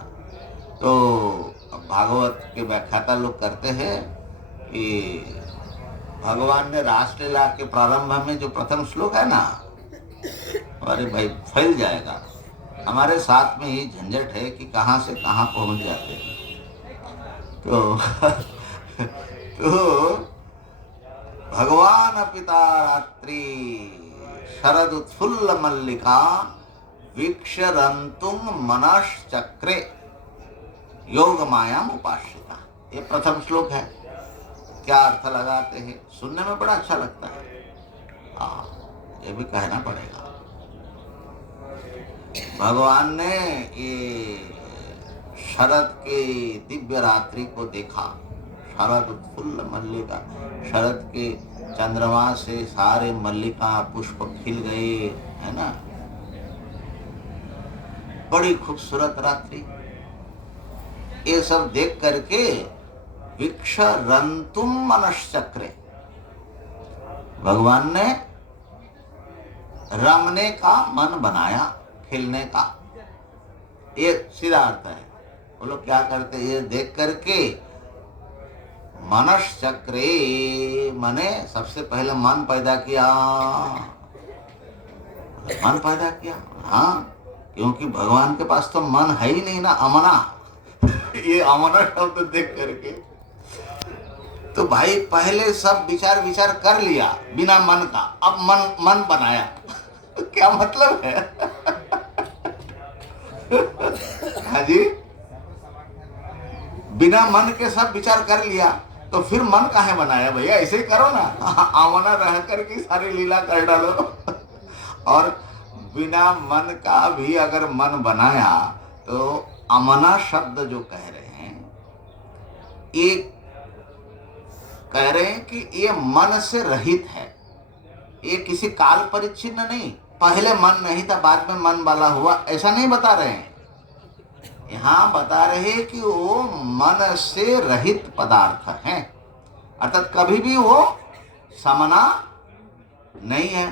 तो भागवत के व्याख्याता लोग करते हैं कि भगवान ने रासलीला के प्रारंभ में जो प्रथम श्लोक है ना, अरे भाई फैल जाएगा। हमारे साथ में ये झंझट है कि कहाँ से कहाँ पहुंच जाते हैं। तो भगवान पिता रात्रि शरद उत्फुल्ल मल्लिका वीक्षरंतुम मनश्चक्रे योग मायाम उपाश्रिता। ये प्रथम श्लोक है। क्या अर्थ लगाते हैं? सुनने में बड़ा अच्छा लगता है, ये भी कहना पड़ेगा। भगवान ने ये शरद के दिव्य रात्रि को देखा, शरद उत्फुल्ल मल्लिका, शरद के चंद्रमा से सारे मल्लिका पुष्प खिल गए, है ना, बड़ी खूबसूरत रात्रि। ये सब देख करके वीक्षरंतुम मनश्चक्रे, भगवान ने रमने का मन बनाया, खिलने का। ये सीधा अर्थ है। वो लोग क्या करते, ये देख करके मनश्चक्रे, मने सबसे पहले मन पैदा किया, मन पैदा किया। हाँ, क्योंकि भगवान के पास तो मन है ही नहीं ना, अमना। ये अमना शब्द देख करके तो भाई पहले सब विचार कर लिया बिना मन का, अब मन बनाया। क्या मतलब है? हाँ जी, बिना मन के सब विचार कर लिया तो फिर मन काहे बनाया भैया? ऐसे ही करो ना, आमना रह करके सारी लीला कर डालो। और बिना मन का भी अगर मन बनाया तो अमना शब्द जो कह रहे हैं, ये कह रहे हैं कि ये मन से रहित है, ये किसी काल परिच्छिन्न नहीं। पहले मन नहीं था, बाद में मन वाला हुआ, ऐसा नहीं बता रहे हैं। यहाँ बता रहे हैं कि वो मन से रहित पदार्थ है, अर्थात कभी भी वो समना नहीं है।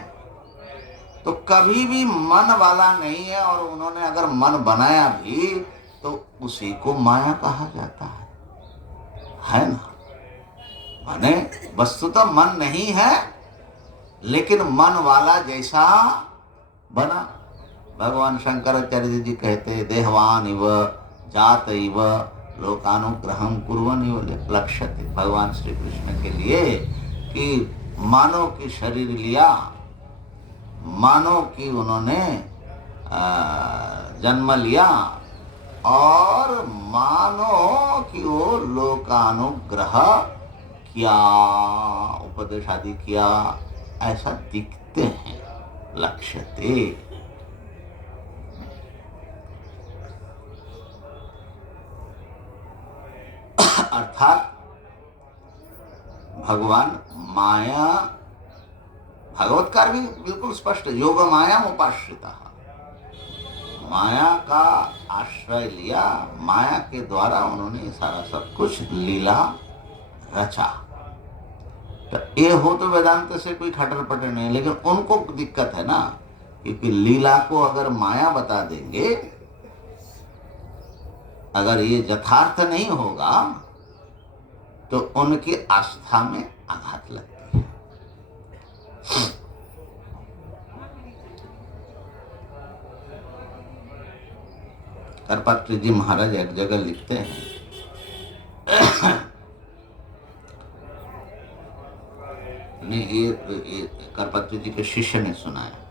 तो कभी भी मन वाला नहीं है, और उन्होंने अगर मन बनाया भी तो उसी को माया कहा जाता है ना। माने वस्तुतः मन नहीं है, लेकिन मन वाला जैसा बना। भगवान शंकराचार्य जी कहते हैं, देहवान इव जात इव लोकानुग्रहम कुर्वन् इव लक्ष्यते। भगवान श्री कृष्ण के लिए कि मानव की शरीर लिया, मानव की उन्होंने जन्म लिया, और मानव की वो लोकानुग्रह किया, उपदेश आदि किया, ऐसा दिखते हैं, लक्ष्यते। अर्थात भगवान माया, भगवत्कार भी बिल्कुल स्पष्ट, योग माया उपाश्रिता, माया का आश्रय लिया, माया के द्वारा उन्होंने सारा सब कुछ लीला रचा। तो ये हो तो वेदांत से कोई खटर पटर नहीं, लेकिन उनको दिक्कत है ना, क्योंकि लीला को अगर माया बता देंगे, अगर ये यथार्थ नहीं होगा तो उनकी आस्था में आघात लगती है। करपात्री जी महाराज एक जगह लिखते हैं, ये करपात्री जी के शिष्य ने सुनाया,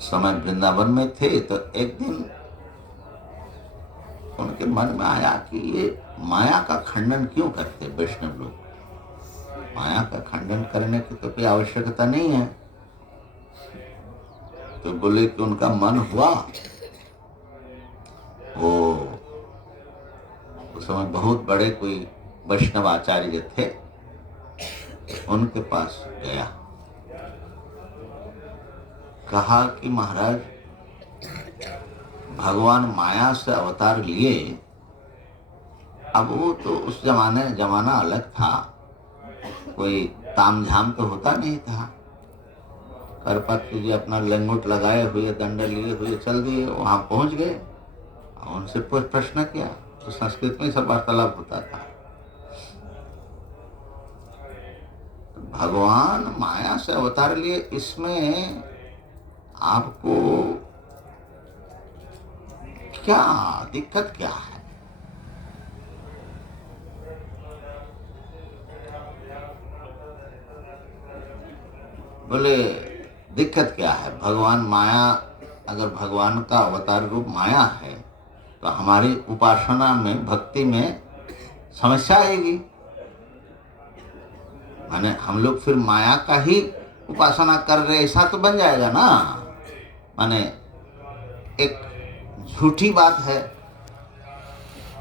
समय वृंदावन में थे तो एक दिन उनके मन में आया कि ये माया का खंडन क्यों करते वैष्णव लोग। माया का खंडन करने की तो कोई आवश्यकता नहीं है। तो बोले कि उनका मन हुआ, वो उस समय बहुत बड़े कोई वैष्णव आचार्य थे, उनके पास गया, कहा कि महाराज भगवान माया से अवतार लिए। अब वो तो उस जमाना अलग था, कोई तामझाम तो होता नहीं था। करपात्री जी अपना लंगोट लगाए हुए, दंड लिए हुए चल दिए, वहां पहुंच गए, उनसे प्रश्न किया, तो संस्कृत में सब वार्तालाप होता था। भगवान माया से अवतार लिए, इसमें आपको क्या दिक्कत क्या है? बोले दिक्कत क्या है? भगवान माया, अगर भगवान का अवतार रूप माया है तो हमारी उपासना में, भक्ति में समस्या आएगी। माने हम लोग फिर माया का ही उपासना कर रहे, ऐसा तो बन जाएगा ना। माने एक झूठी बात है।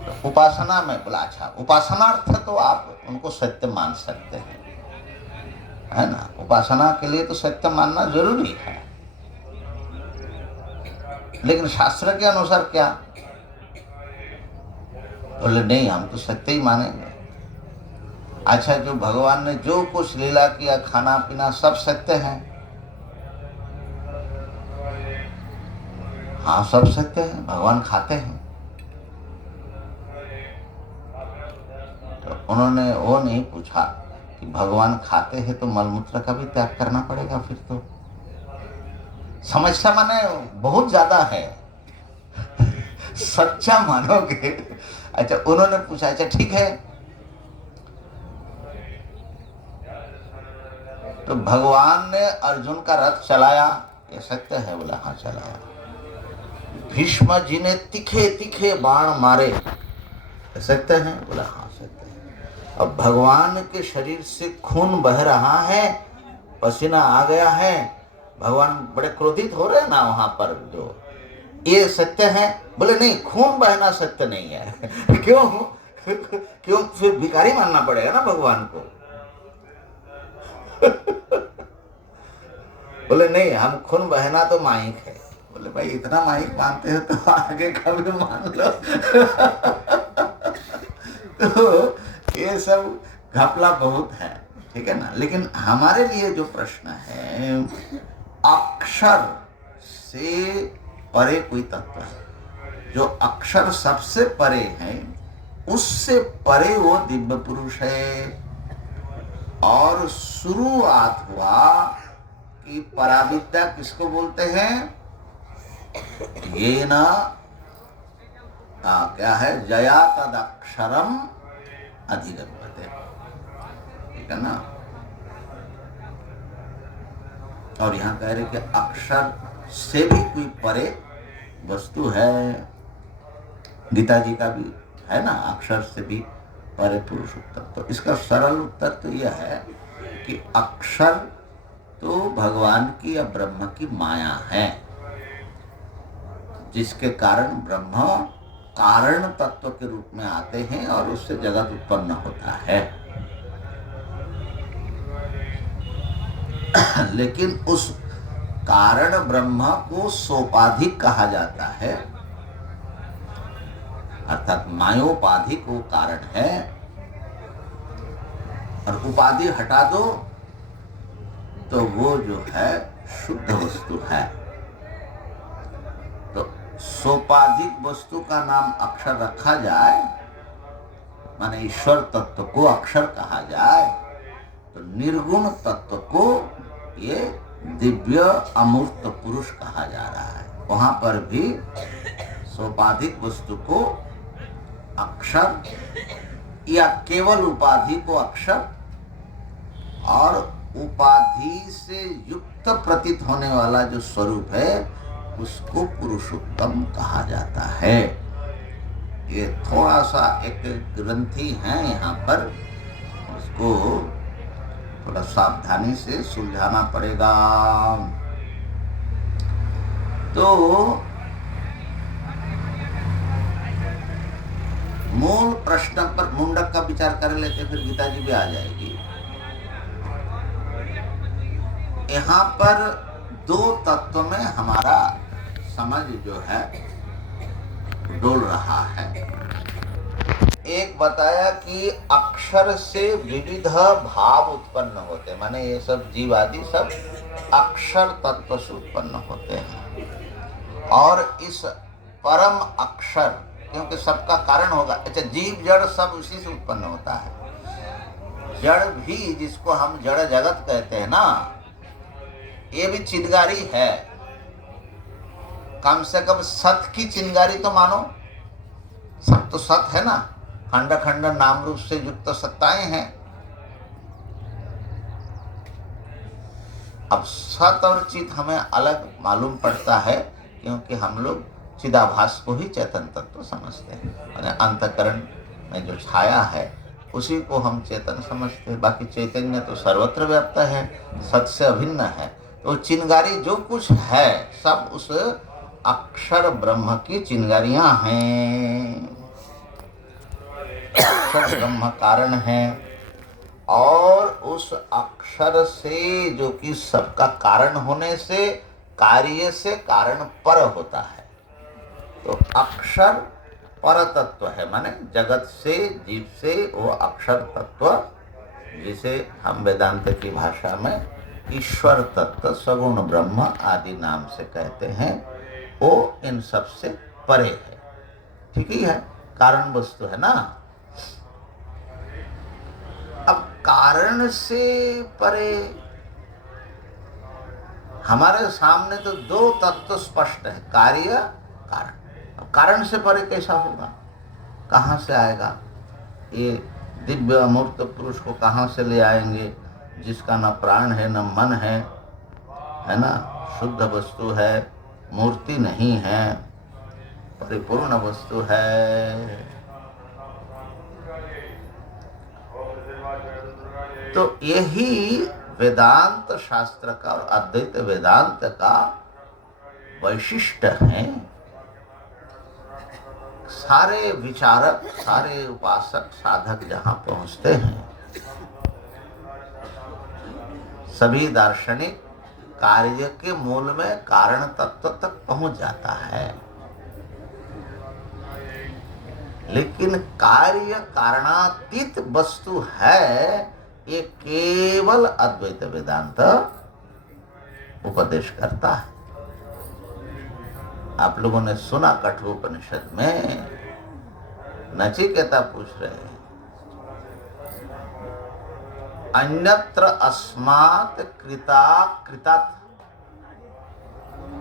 तो उपासना में बोला अच्छा, उपासनार्थ तो आप उनको सत्य मान सकते हैं, है ना। उपासना के लिए तो सत्य मानना जरूरी है, लेकिन शास्त्र के अनुसार क्या? बोले नहीं, हम तो सत्य ही मानेंगे। अच्छा, जो भगवान ने जो कुछ लीला किया, खाना पीना सब सत्य है। हाँ, सब सत्य है, भगवान खाते हैं। तो उन्होंने वो नहीं पूछा कि भगवान खाते हैं तो मलमूत्र का भी त्याग करना पड़ेगा। फिर तो समस्या माने बहुत ज्यादा है। सच्चा मानोगे। अच्छा, उन्होंने पूछा अच्छा ठीक है, तो भगवान ने अर्जुन का रथ चलाया, ये सत्य है? बोला हाँ चलाया। भीष्म जी ने तीखे तीखे बाण मारे, सत्य है? बोला हाँ सत्य है। अब भगवान के शरीर से खून बह रहा है, पसीना आ गया है, भगवान बड़े क्रोधित हो रहे हैं ना वहां पर, जो ये सत्य है? बोले नहीं, खून बहना सत्य नहीं है। क्यों? क्यों? फिर भिखारी मानना पड़ेगा ना भगवान को। बोले नहीं, हम खून बहना तो माइक है। बोले भाई इतना माइक मानते हो तो आगे का भी मान लो। तो ये सब घपला बहुत है, ठीक है ना। लेकिन हमारे लिए जो प्रश्न है, अक्षर से परे कोई तत्व है, जो अक्षर सबसे परे है, उससे परे वो दिव्य पुरुष है। और शुरुआत हुआ कि पराविद्या किसको बोलते हैं? ये ना क्या है, जया तद अक्षरम अधिगम्यते, ठीक है ना। और यहाँ कह रहे कि अक्षर से भी कोई परे वस्तु है। गीता जी का भी है ना, अक्षर से भी परे पुरुषोत्तम। तो इसका सरल उत्तर तो यह है कि अक्षर तो भगवान की या ब्रह्म की माया है, जिसके कारण ब्रह्म कारण तत्व के रूप में आते हैं और उससे जगत उत्पन्न होता है। लेकिन उस कारण ब्रह्म को सोपाधिक कहा जाता है, अर्थात मायोपाधिक वो कारण है। और उपाधि हटा दो तो वो जो है शुद्ध वस्तु है। तो सोपाधिक वस्तु का नाम अक्षर रखा जाए, माने ईश्वर तत्व को अक्षर कहा जाए, तो निर्गुण तत्व को ये दिव्य अमूर्त पुरुष कहा जा रहा है। वहां पर भी सोपाधिक वस्तु को अक्षर या केवल उपाधि को अक्षर, और उपाधि से युक्त प्रतीत होने वाला जो स्वरूप है उसको पुरुषोत्तम कहा जाता है। ये थोड़ा सा एक ग्रंथि है यहाँ पर, उसको थोड़ा सावधानी से सुलझाना पड़ेगा। तो मूल प्रश्न पर मुंडक का विचार कर लेते, फिर गीता जी भी आ जाएगी। यहाँ पर दो तत्व में हमारा समझ जो है डोल रहा है। एक बताया कि अक्षर से विविध भाव उत्पन्न होते, माने ये सब जीव आदि सब अक्षर तत्व से उत्पन्न होते हैं। और इस परम अक्षर, क्योंकि सबका कारण होगा, अच्छा जीव जड़ सब उसी से उत्पन्न होता है। जड़ भी, जिसको हम जड़ जगत कहते हैं ना, ये भी चिदगारी है। कम से कम सत की चिंगारी तो मानो। सब तो सत है ना, खंड खंड नाम रूप से युक्त सत्ताएं हैं। अब सत और चित हमें अलग मालूम पड़ता है, क्योंकि हम लोग चिदाभास को ही चेतन तत्व समझते हैं, यानी अंतःकरण में जो छाया है उसी को हम चेतन समझते हैं। बाकी चैतन्य तो सर्वत्र व्याप्त है, सत से अभिन्न है। तो चिंगारी जो कुछ है सब उस अक्षर ब्रह्म की चिंगारियां हैं। अक्षर ब्रह्म कारण है, और उस अक्षर से, जो कि सबका कारण होने से, कार्य से कारण पर होता है। तो अक्षर पर तत्व है, माने जगत से, जीव से वो अक्षर तत्व, जिसे हम वेदांत की भाषा में ईश्वर तत्व, सगुण ब्रह्म आदि नाम से कहते हैं, वो इन सब से परे है। ठीक ही है, कारण वस्तु है ना। अब कारण से परे, हमारे सामने तो दो तत्व स्पष्ट है, कार्य कारण। अब कारण से परे कैसा होगा, कहाँ से आएगा? ये दिव्य अमूर्त पुरुष को कहाँ से ले आएंगे, जिसका न प्राण है न मन है ना, शुद्ध वस्तु है, मूर्ति नहीं है, परिपूर्ण वस्तु है। तो यही वेदांत शास्त्र का और अद्वैत वेदांत का वैशिष्ट्य है। सारे विचारक, सारे उपासक, साधक जहाँ पहुँचते हैं, सभी दार्शनिक कार्य के मूल में कारण तत्व तक पहुँच जाता है। लेकिन कार्य कारणातीत वस्तु है, ये केवल अद्वैत वेदांत उपदेश करता है। आप लोगों ने सुना कठोपनिषद में नचिकेता पूछ रहे हैं, अन्यत्र अस्मात् कृता कृतात्,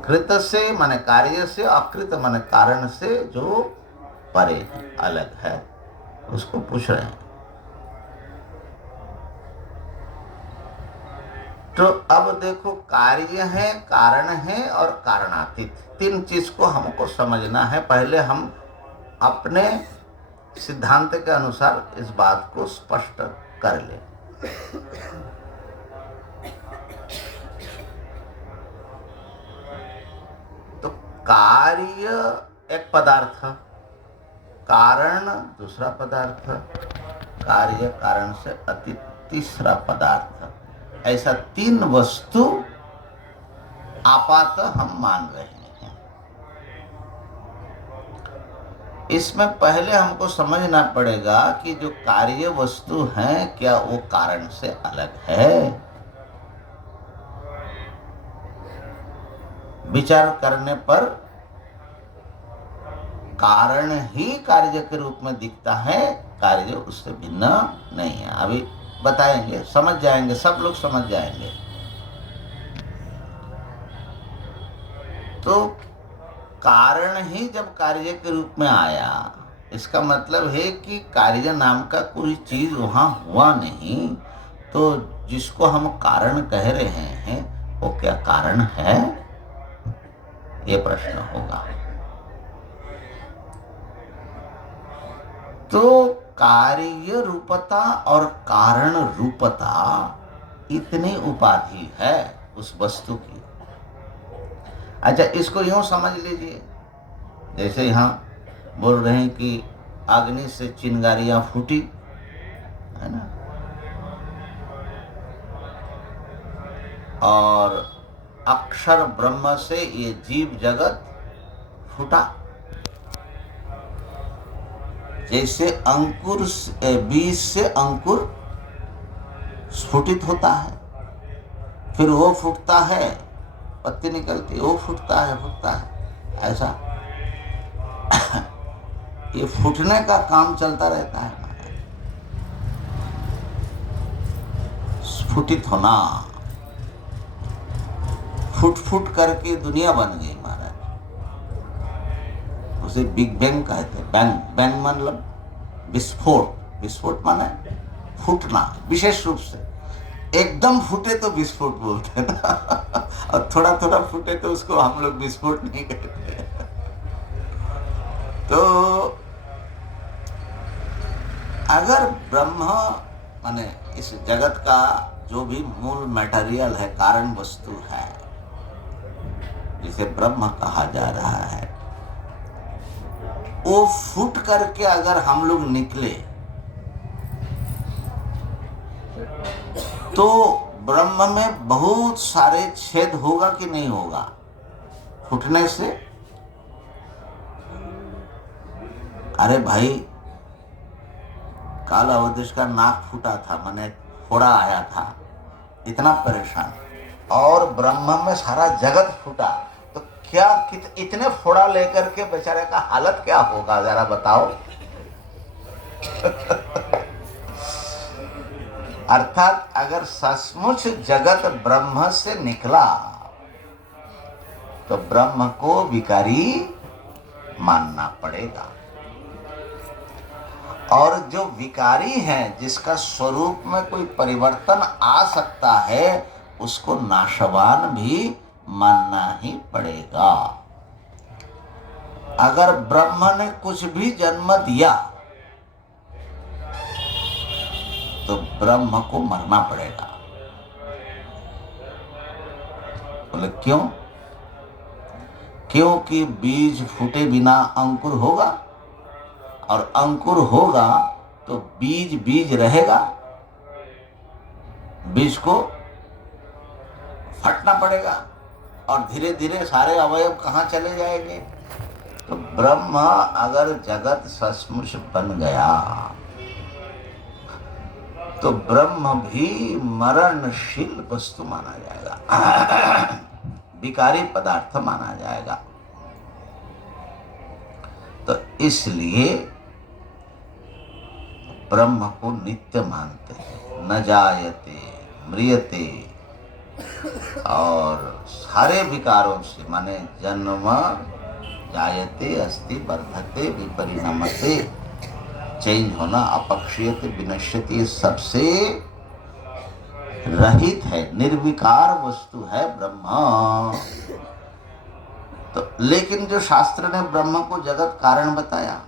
कृत से माने कार्य से, अकृत माने कारण से जो परे है, अलग है, उसको पूछ रहे हैं। तो अब देखो, कार्य है, कारण है और कारणातीत, तीन चीज को हमको समझना है। पहले हम अपने सिद्धांत के अनुसार इस बात को स्पष्ट कर ले। तो कार्य एक पदार्थ, कारण दूसरा पदार्थ, कार्य कारण से अति तीसरा पदार्थ, ऐसा तीन वस्तु आपात हम मान रहे हैं। इसमें पहले हमको समझना पड़ेगा कि जो कार्य वस्तु है, क्या वो कारण से अलग है? विचार करने पर कारण ही कार्य के रूप में दिखता है, कार्य उससे भिन्न नहीं है। अभी बताएंगे, समझ जाएंगे, सब लोग समझ जाएंगे। तो कारण ही जब कार्य के रूप में आया, इसका मतलब है कि कार्य नाम का कोई चीज वहां हुआ नहीं। तो जिसको हम कारण कह रहे हैं, वो क्या कारण है? ये प्रश्न होगा। तो कार्य रूपता और कारण रूपता, इतनी उपाधि है उस वस्तु की। अच्छा, इसको यूं समझ लीजिए, जैसे यहाँ बोल रहे हैं कि अग्नि से चिंगारियां फूटी, है ना, और अक्षर ब्रह्म से ये जीव जगत फूटा। जैसे अंकुर, बीज से अंकुर स्फुटित होता है, फिर वो फूटता है, पत्ती निकलती, वो फूटता है, ऐसा ये फूटने का काम चलता रहता है। स्फुटित होना, फुट फुट करके दुनिया बन गई महाराज। उसे बिग बैंग कहते हैं। बैंग बैंग मतलब विस्फोट, विस्फोट माने फूटना, विशेष रूप से एकदम फूटे तो विस्फोट बोलते हैं ना और थोड़ा थोड़ा फूटे तो उसको हम लोग विस्फोट नहीं कहते। तो अगर ब्रह्म माने इस जगत का जो भी मूल मटेरियल है, कारण वस्तु है, जिसे ब्रह्म कहा जा रहा है, वो फूट करके अगर हम लोग निकले तो ब्रह्म में बहुत सारे छेद होगा कि नहीं होगा फूटने से? अरे भाई, काल अवधेश का नाक फूटा था, माने फोड़ा आया था, इतना परेशान, और ब्रह्म में सारा जगत फूटा, तो क्या इतने फोड़ा लेकर के बेचारे का हालत क्या होगा जरा बताओ। अर्थात अगर सचमुच जगत ब्रह्म से निकला तो ब्रह्म को विकारी मानना पड़ेगा, और जो विकारी है, जिसका स्वरूप में कोई परिवर्तन आ सकता है, उसको नाशवान भी मानना ही पड़ेगा। अगर ब्रह्म ने कुछ भी जन्म दिया तो ब्रह्म को मरना पड़ेगा। बोले क्यों? क्योंकि बीज फूटे बिना अंकुर होगा, और अंकुर होगा तो बीज बीज रहेगा, बीज को फटना पड़ेगा, और धीरे धीरे सारे अवयव कहाँ चले जाएंगे। तो ब्रह्म अगर जगत सचमुच बन गया तो ब्रह्म भी मरणशील वस्तु माना जाएगा, विकारी पदार्थ माना जाएगा। तो इसलिए ब्रह्म को नित्य मानते हैं, न जायते म्रियते, और सारे विकारों से, माने जन्म, जायते, अस्ति, वर्धते, विपरिणमते, चेंज होना, अपक्षीयते, विनश्यति, ये सबसे रहित है, निर्विकार वस्तु है ब्रह्म। तो लेकिन जो शास्त्र ने ब्रह्म को जगत कारण बताया,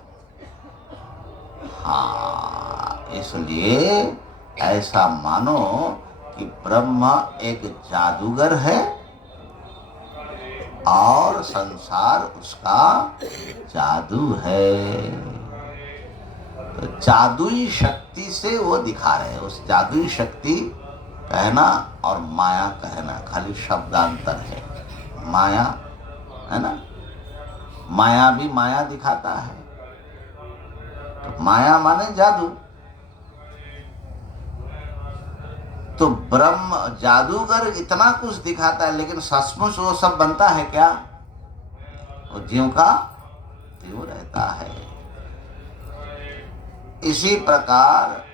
हाँ, इसलिए ऐसा मानो कि ब्रह्म एक जादूगर है और संसार उसका जादू है। तो जादुई शक्ति से वो दिखा रहे हैं। उस जादुई शक्ति कहना और माया कहना खाली शब्दांतर है। माया है ना, माया भी माया दिखाता है, तो माया माने जादू। तो ब्रह्म जादूगर इतना कुछ दिखाता है, लेकिन सचमुच वो सब बनता है क्या? वो ज्यों का त्यों रहता है। इसी प्रकार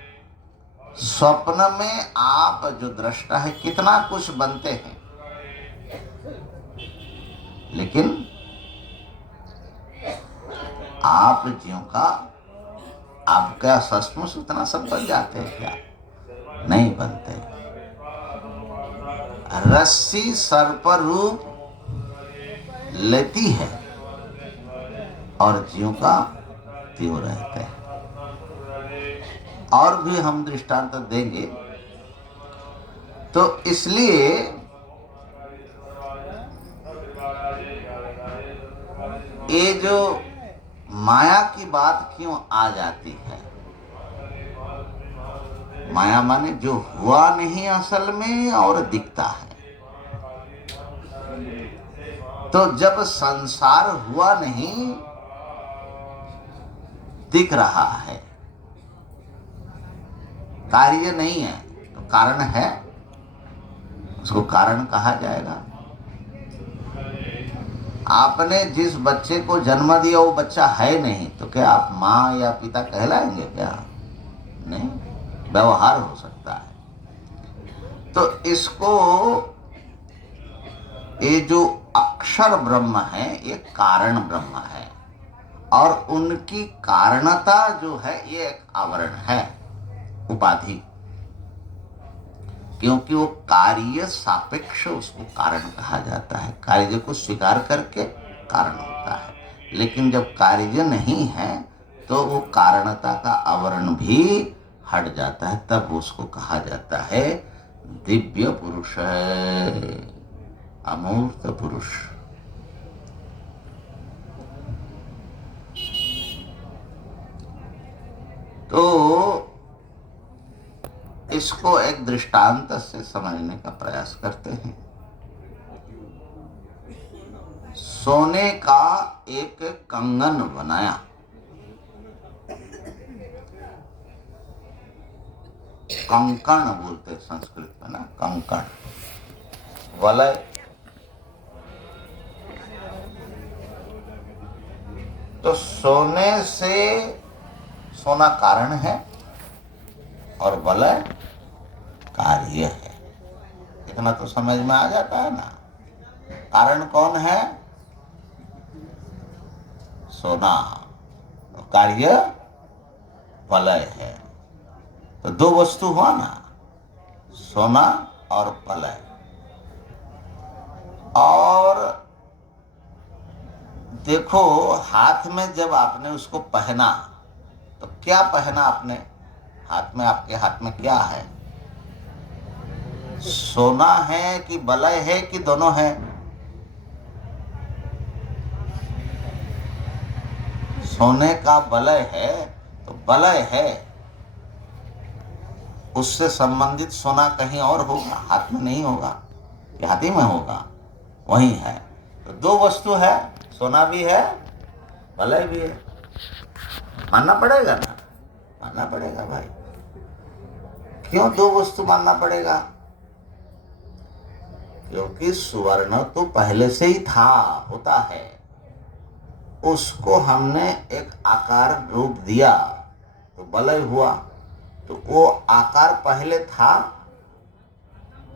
स्वप्न में आप जो दृष्टा है, कितना कुछ बनते हैं, लेकिन आप ज्यों का, आप क्या सचमुच उतना सब बन जाते हैं क्या? नहीं बनते। रस्सी सर्प रूप लेती है और ज्यों का त्यों रहते हैं। और भी हम दृष्टांत देंगे। तो इसलिए ये जो माया की बात क्यों आ जाती है? माया माने जो हुआ नहीं असल में और दिखता है। तो जब संसार हुआ नहीं, दिख रहा है, कार्य नहीं है, तो कारण है, उसको कारण कहा जाएगा। आपने जिस बच्चे को जन्म दिया वो बच्चा है नहीं, तो क्या आप माँ या पिता कहलाएंगे क्या? नहीं, व्यवहार हो सकता है। तो इसको, ये जो अक्षर ब्रह्म है, ये कारण ब्रह्म है, और उनकी कारणता जो है ये एक आवरण है, उपाधि, क्योंकि वो कार्य सापेक्ष उसको कारण कहा जाता है। कार्य को स्वीकार करके कारण होता है, लेकिन जब कार्य नहीं है तो वो कारणता का आवरण भी हट जाता है, तब उसको कहा जाता है दिव्य पुरुष, अमूर्त पुरुष। तो इसको एक दृष्टांत से समझने का प्रयास करते हैं। सोने का एक कंगन बनाया, कंकण बोलते संस्कृत में ना, कंकण, वलय। तो सोने से, सोना कारण है और वलय कार्य है, इतना तो समझ में आ जाता है ना। कारण कौन है? सोना, कार्य वलय है। तो दो वस्तु हुआ ना, सोना और वलय। और देखो, हाथ में जब आपने उसको पहना तो क्या पहना आपने? हाथ में, आपके हाथ में क्या है? सोना है कि वलय है कि दोनों है? सोने का वलय है तो वलय है, उससे संबंधित सोना कहीं और होगा, हाथ में नहीं होगा, कि हाथ ही में होगा, वही है। तो दो वस्तु है, सोना भी है, वलय भी है। मानना पड़ेगा ना, मानना पड़ेगा भाई। क्यों दो वस्तु मानना पड़ेगा? क्योंकि सुवर्ण तो पहले से ही था, होता है, उसको हमने एक आकार रूप दिया तो वलय हुआ। तो वो आकार पहले था?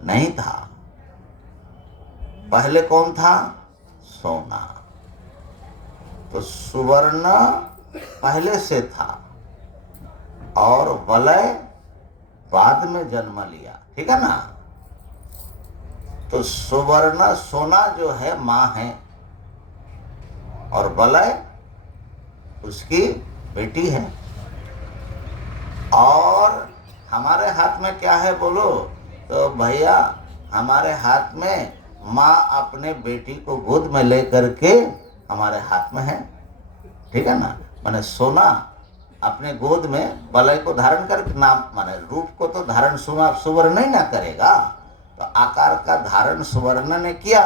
नहीं था। पहले कौन था? सोना। तो सुवर्ण पहले से था और वलय बाद में जन्म लिया, ठीक है ना। तो सुवर्ण, सोना जो है माँ है और वलय उसकी बेटी है। और हमारे हाथ में क्या है बोलो? तो भैया हमारे हाथ में माँ अपने बेटी को गोद में लेकर के हमारे हाथ में है, ठीक है ना। माने सोना अपने गोद में वलय को धारण कर, नाम माने रूप को तो धारण सुवर्ण नहीं ना करेगा, तो आकार का धारण सुवर्ण ने किया।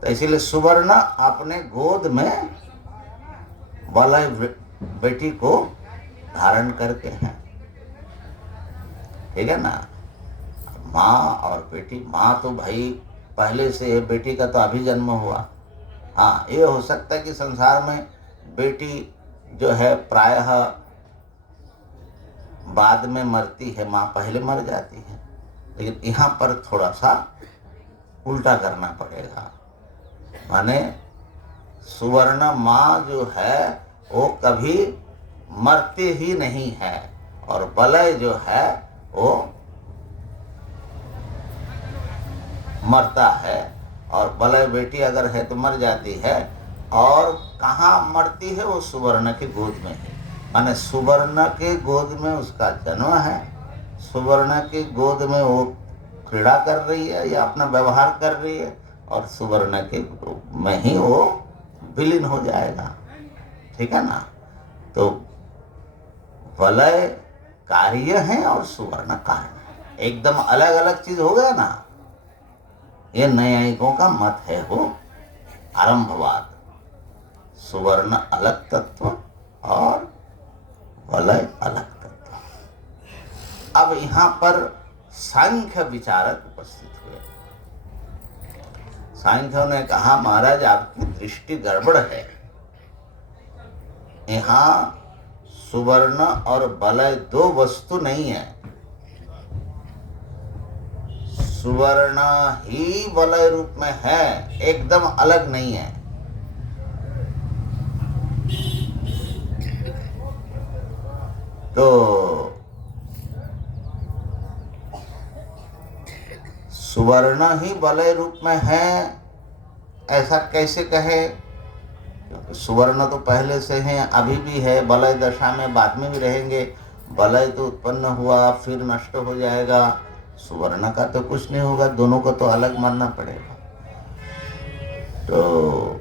तो इसीलिए सुवर्ण अपने गोद में वलय बेटी को धारण करके हैं, ठीक है ना। माँ और बेटी, माँ तो भाई पहले से है, बेटी का तो अभी जन्म हुआ। हाँ, ये हो सकता है कि संसार में बेटी जो है प्रायः बाद में मरती है, माँ पहले मर जाती है। लेकिन यहाँ पर थोड़ा सा उल्टा करना पड़ेगा, माने सुवर्ण माँ जो है वो कभी मरती ही नहीं है, और वलय जो है वो मरता है। और वलय बेटी अगर है तो मर जाती है। और कहाँ मरती है? वो सुवर्ण के गोद में है, माने सुवर्ण के गोद में उसका जन्म है, सुवर्ण के गोद में वो क्रीड़ा कर रही है या अपना व्यवहार कर रही है, और सुवर्ण के में ही वो विलीन हो जाएगा, ठीक है ना। तो वलय कार्य है और सुवर्ण कारण है, एकदम अलग अलग चीज हो गया ना। ये न्यायिकों का मत है, वो आरंभवाद। सुवर्ण अलग तत्व और वलय अलग तत्व। अब यहाँ पर सांख्य विचारक उपस्थित हुए। सांख्यों ने कहा, महाराज आपकी दृष्टि गड़बड़ है, यहाँ सुवर्ण और वलय दो वस्तु नहीं है, सुवर्ण ही वलय रूप में है, एकदम अलग नहीं है। तो सुवर्ण ही वलय रूप में है, ऐसा कैसे कहे? क्योंकि सुवर्ण तो पहले से है, अभी भी है, वलय दशा में बाद में भी रहेंगे। वलय तो उत्पन्न हुआ फिर नष्ट हो जाएगा, सुवर्ण का तो कुछ नहीं होगा, दोनों को तो अलग मानना पड़ेगा। तो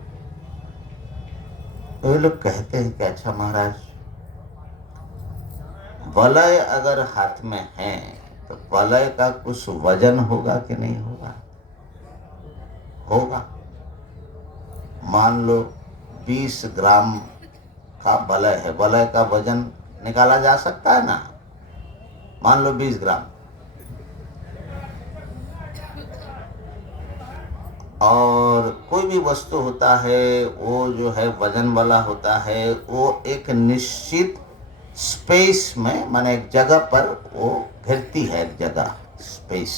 ये लोग कहते हैं कि अच्छा महाराज, वलय अगर हाथ में है तो वलय का कुछ वजन होगा कि नहीं होगा? होगा। मान लो 20 ग्राम का वलय है, वलय का वजन निकाला जा सकता है ना? मान लो 20 ग्राम। और कोई भी वस्तु होता है वो जो है वजन वाला होता है, वो एक निश्चित स्पेस में, माने एक जगह पर वो घिरती है, एक जगह स्पेस।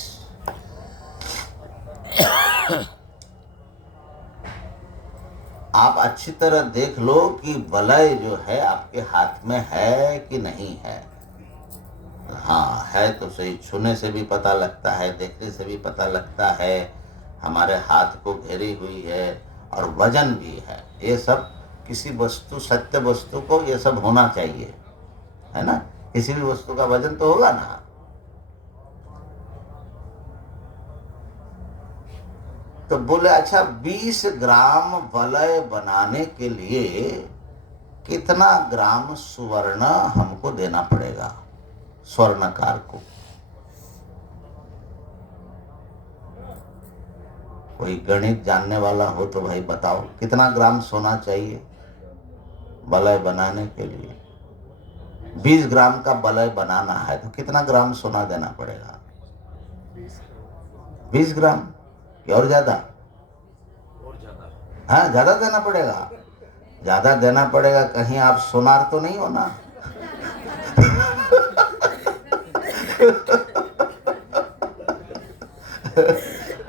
आप अच्छी तरह देख लो कि वलय जो है आपके हाथ में है कि नहीं है। हाँ है तो सही, छूने से भी पता लगता है, देखने से भी पता लगता है, हमारे हाथ को घेरी हुई है और वजन भी है। ये सब किसी वस्तु, सत्य वस्तु को ये सब होना चाहिए, है ना? किसी भी वस्तु का वजन तो होगा ना। तो बोले अच्छा 20 ग्राम वलय बनाने के लिए कितना ग्राम सुवर्ण हमको देना पड़ेगा स्वर्णकार को? कोई गणित जानने वाला हो तो भाई बताओ, कितना ग्राम सोना चाहिए वलय बनाने के लिए? 20 ग्राम का वलय बनाना है तो कितना ग्राम सोना देना पड़ेगा? 20 ग्राम कि और ज्यादा? हाँ, ज्यादा देना पड़ेगा। ज्यादा देना पड़ेगा, कहीं आप सोनार तो नहीं हो ना?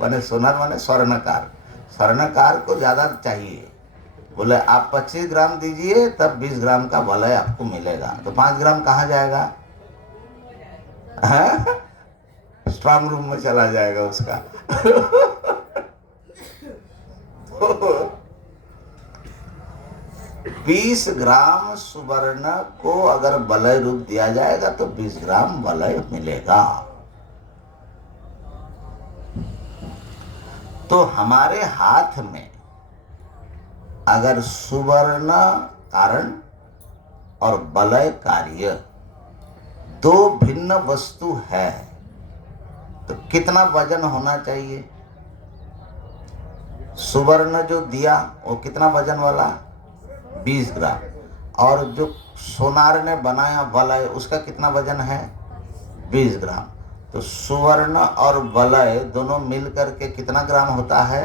माने सोनार माने स्वर्णकार, स्वर्णकार को ज्यादा चाहिए। बोले आप 25 ग्राम दीजिए तब 20 ग्राम का वलय आपको मिलेगा। तो 5 ग्राम कहाँ जाएगा? स्ट्रांग रूम में चला जाएगा उसका। तो 20 ग्राम सुवर्ण को अगर वलय रूप दिया जाएगा तो 20 ग्राम वलय मिलेगा। तो हमारे हाथ में अगर सुवर्ण कारण और वलय कार्य दो भिन्न वस्तु है तो कितना वजन होना चाहिए? सुवर्ण जो दिया वो कितना वजन वाला? 20 ग्राम। और जो सोनार ने बनाया वलय उसका कितना वजन है? 20 ग्राम। तो सुवर्ण और वलय दोनों मिल करके कितना ग्राम होता है?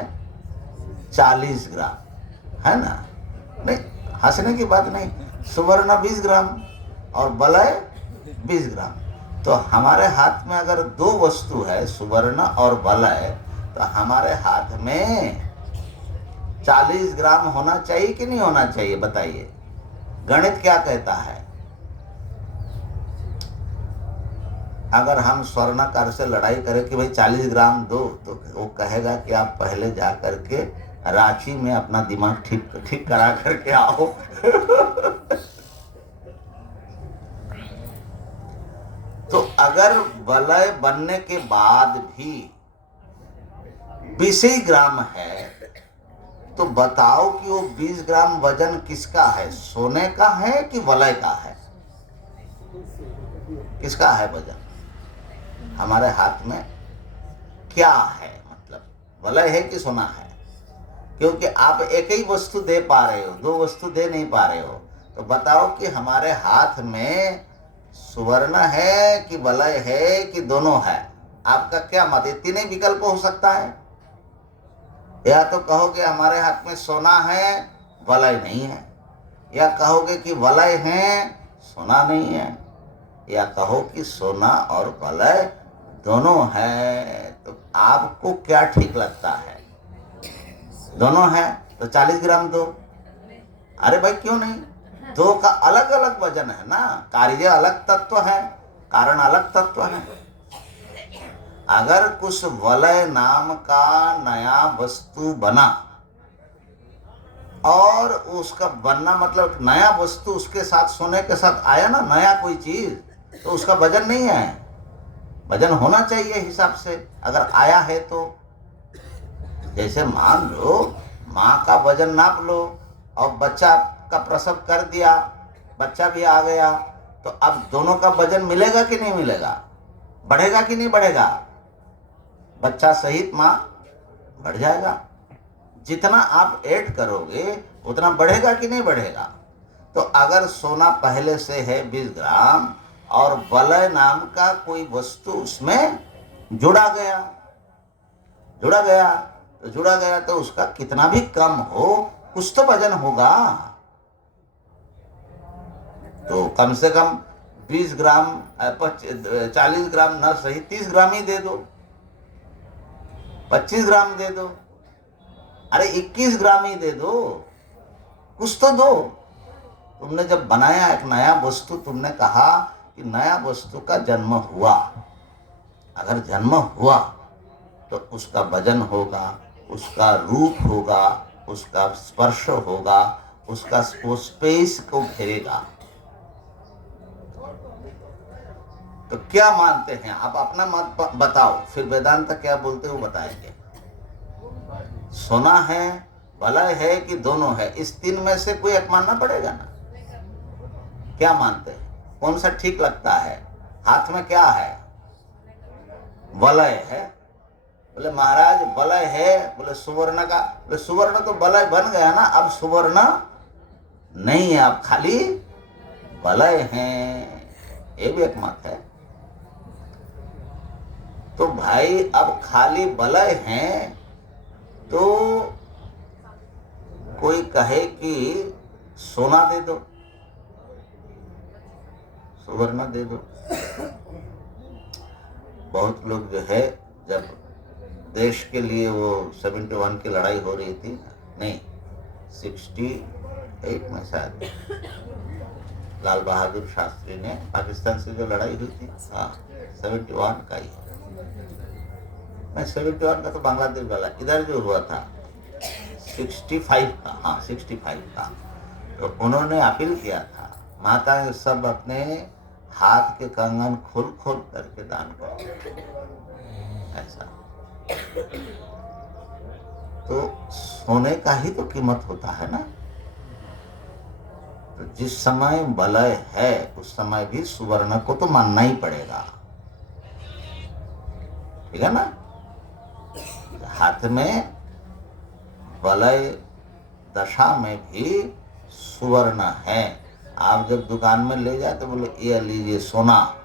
40 ग्राम, है ना? नहीं, हंसने की बात नहीं। सुवर्ण 20 ग्राम और वलय 20 ग्राम। तो हमारे हाथ में अगर दो वस्तु है, सुवर्ण और वलय, तो हमारे हाथ में 40 ग्राम होना चाहिए कि नहीं होना चाहिए? बताइए, गणित क्या कहता है? अगर हम स्वर्णकार से लड़ाई करें कि भाई 40 ग्राम दो, तो वो कहेगा कि आप पहले जा करके रांची में अपना दिमाग ठीक करा करके आओ। तो अगर वलय बनने के बाद भी 20 ग्राम है तो बताओ कि वो 20 ग्राम वजन किसका है? सोने का है कि वलय का है? किसका है वजन? हमारे हाथ में क्या है? मतलब वलय है कि सोना है? क्योंकि आप एक ही वस्तु दे पा रहे हो, दो वस्तु दे नहीं पा रहे हो। तो बताओ कि हमारे हाथ में सुवर्ण है कि वलय है कि दोनों है? आपका क्या मत? ये तीन ही विकल्प हो सकता है। या तो कहोगे हमारे हाथ में सोना है वलय नहीं है, या कहोगे कि वलय है सोना नहीं है, या कहो कि सोना और वलय दोनों है। तो आपको क्या ठीक लगता है? दोनों है तो 40 ग्राम दो। अरे भाई क्यों नहीं? दो का अलग अलग वजन है ना, कार्य अलग तत्व है, कारण अलग तत्व है। अगर कुछ वलय नाम का नया वस्तु बना, और उसका बनना मतलब नया वस्तु उसके साथ सोने के साथ आया ना, नया कोई चीज, तो उसका वजन नहीं है। वजन होना चाहिए हिसाब से, अगर आया है तो। जैसे मान लो माँ का वजन नाप लो और बच्चा का प्रसव कर दिया, बच्चा भी आ गया, तो अब दोनों का वजन मिलेगा कि नहीं मिलेगा, बढ़ेगा कि नहीं बढ़ेगा? बच्चा सहित माँ बढ़ जाएगा। जितना आप ऐड करोगे उतना बढ़ेगा कि नहीं बढ़ेगा? तो अगर सोना पहले से है 20 ग्राम और वलय नाम का कोई वस्तु उसमें जुड़ा गया तो उसका कितना भी कम हो, कुछ तो वजन होगा। तो कम से कम 20 ग्राम 40 ग्राम न सही 30 ग्राम ही दे दो, 25 ग्राम दे दो, अरे 21 ग्राम ही दे दो, कुछ तो दो। तुमने जब बनाया एक नया वस्तु, तुमने कहा कि नया वस्तु का जन्म हुआ। अगर जन्म हुआ तो उसका वजन होगा, उसका रूप होगा, उसका स्पर्श होगा, उसका स्पेस को घेरेगा। तो क्या मानते हैं आप? अपना मत बताओ, फिर वेदांत क्या बोलते हो बताएंगे। सोना है, वलय है कि दोनों है? इस तीन में से कोई एक मानना पड़ेगा ना। क्या मानते हैं, कौन सा ठीक लगता है? हाथ में क्या है? वलय है। बोले महाराज वलय है, बोले सुवर्ण का, बोले सुवर्ण तो वलय बन गया ना, अब सुवर्ण नहीं है, अब खाली वलय है। ये भी एक मत है। तो भाई अब खाली वलय हैं, तो कोई कहे कि सोना दे दो, सुवर्ण दे दो। बहुत लोग जो है, जब देश के लिए वो 71 की लड़ाई हो रही थी, नहीं 68 में शायद, लाल बहादुर शास्त्री ने पाकिस्तान से जो लड़ाई हुई थी, हाँ 71 का ही, मैं 71 का तो बांग्लादेश वाला, इधर जो हुआ था 65 का, हाँ 65 का। तो उन्होंने अपील किया था, माताएं सब अपने हाथ के कंगन खोल खोल करके दान करो, ऐसा। तो सोने का ही तो कीमत होता है ना। तो जिस समय वलय है उस समय भी सुवर्ण को तो मानना ही पड़ेगा, ठीक है ना। हाथ में वलय दशा में भी सुवर्ण है। आप जब दुकान में ले जाए तो बोले ये लीजिए सोना,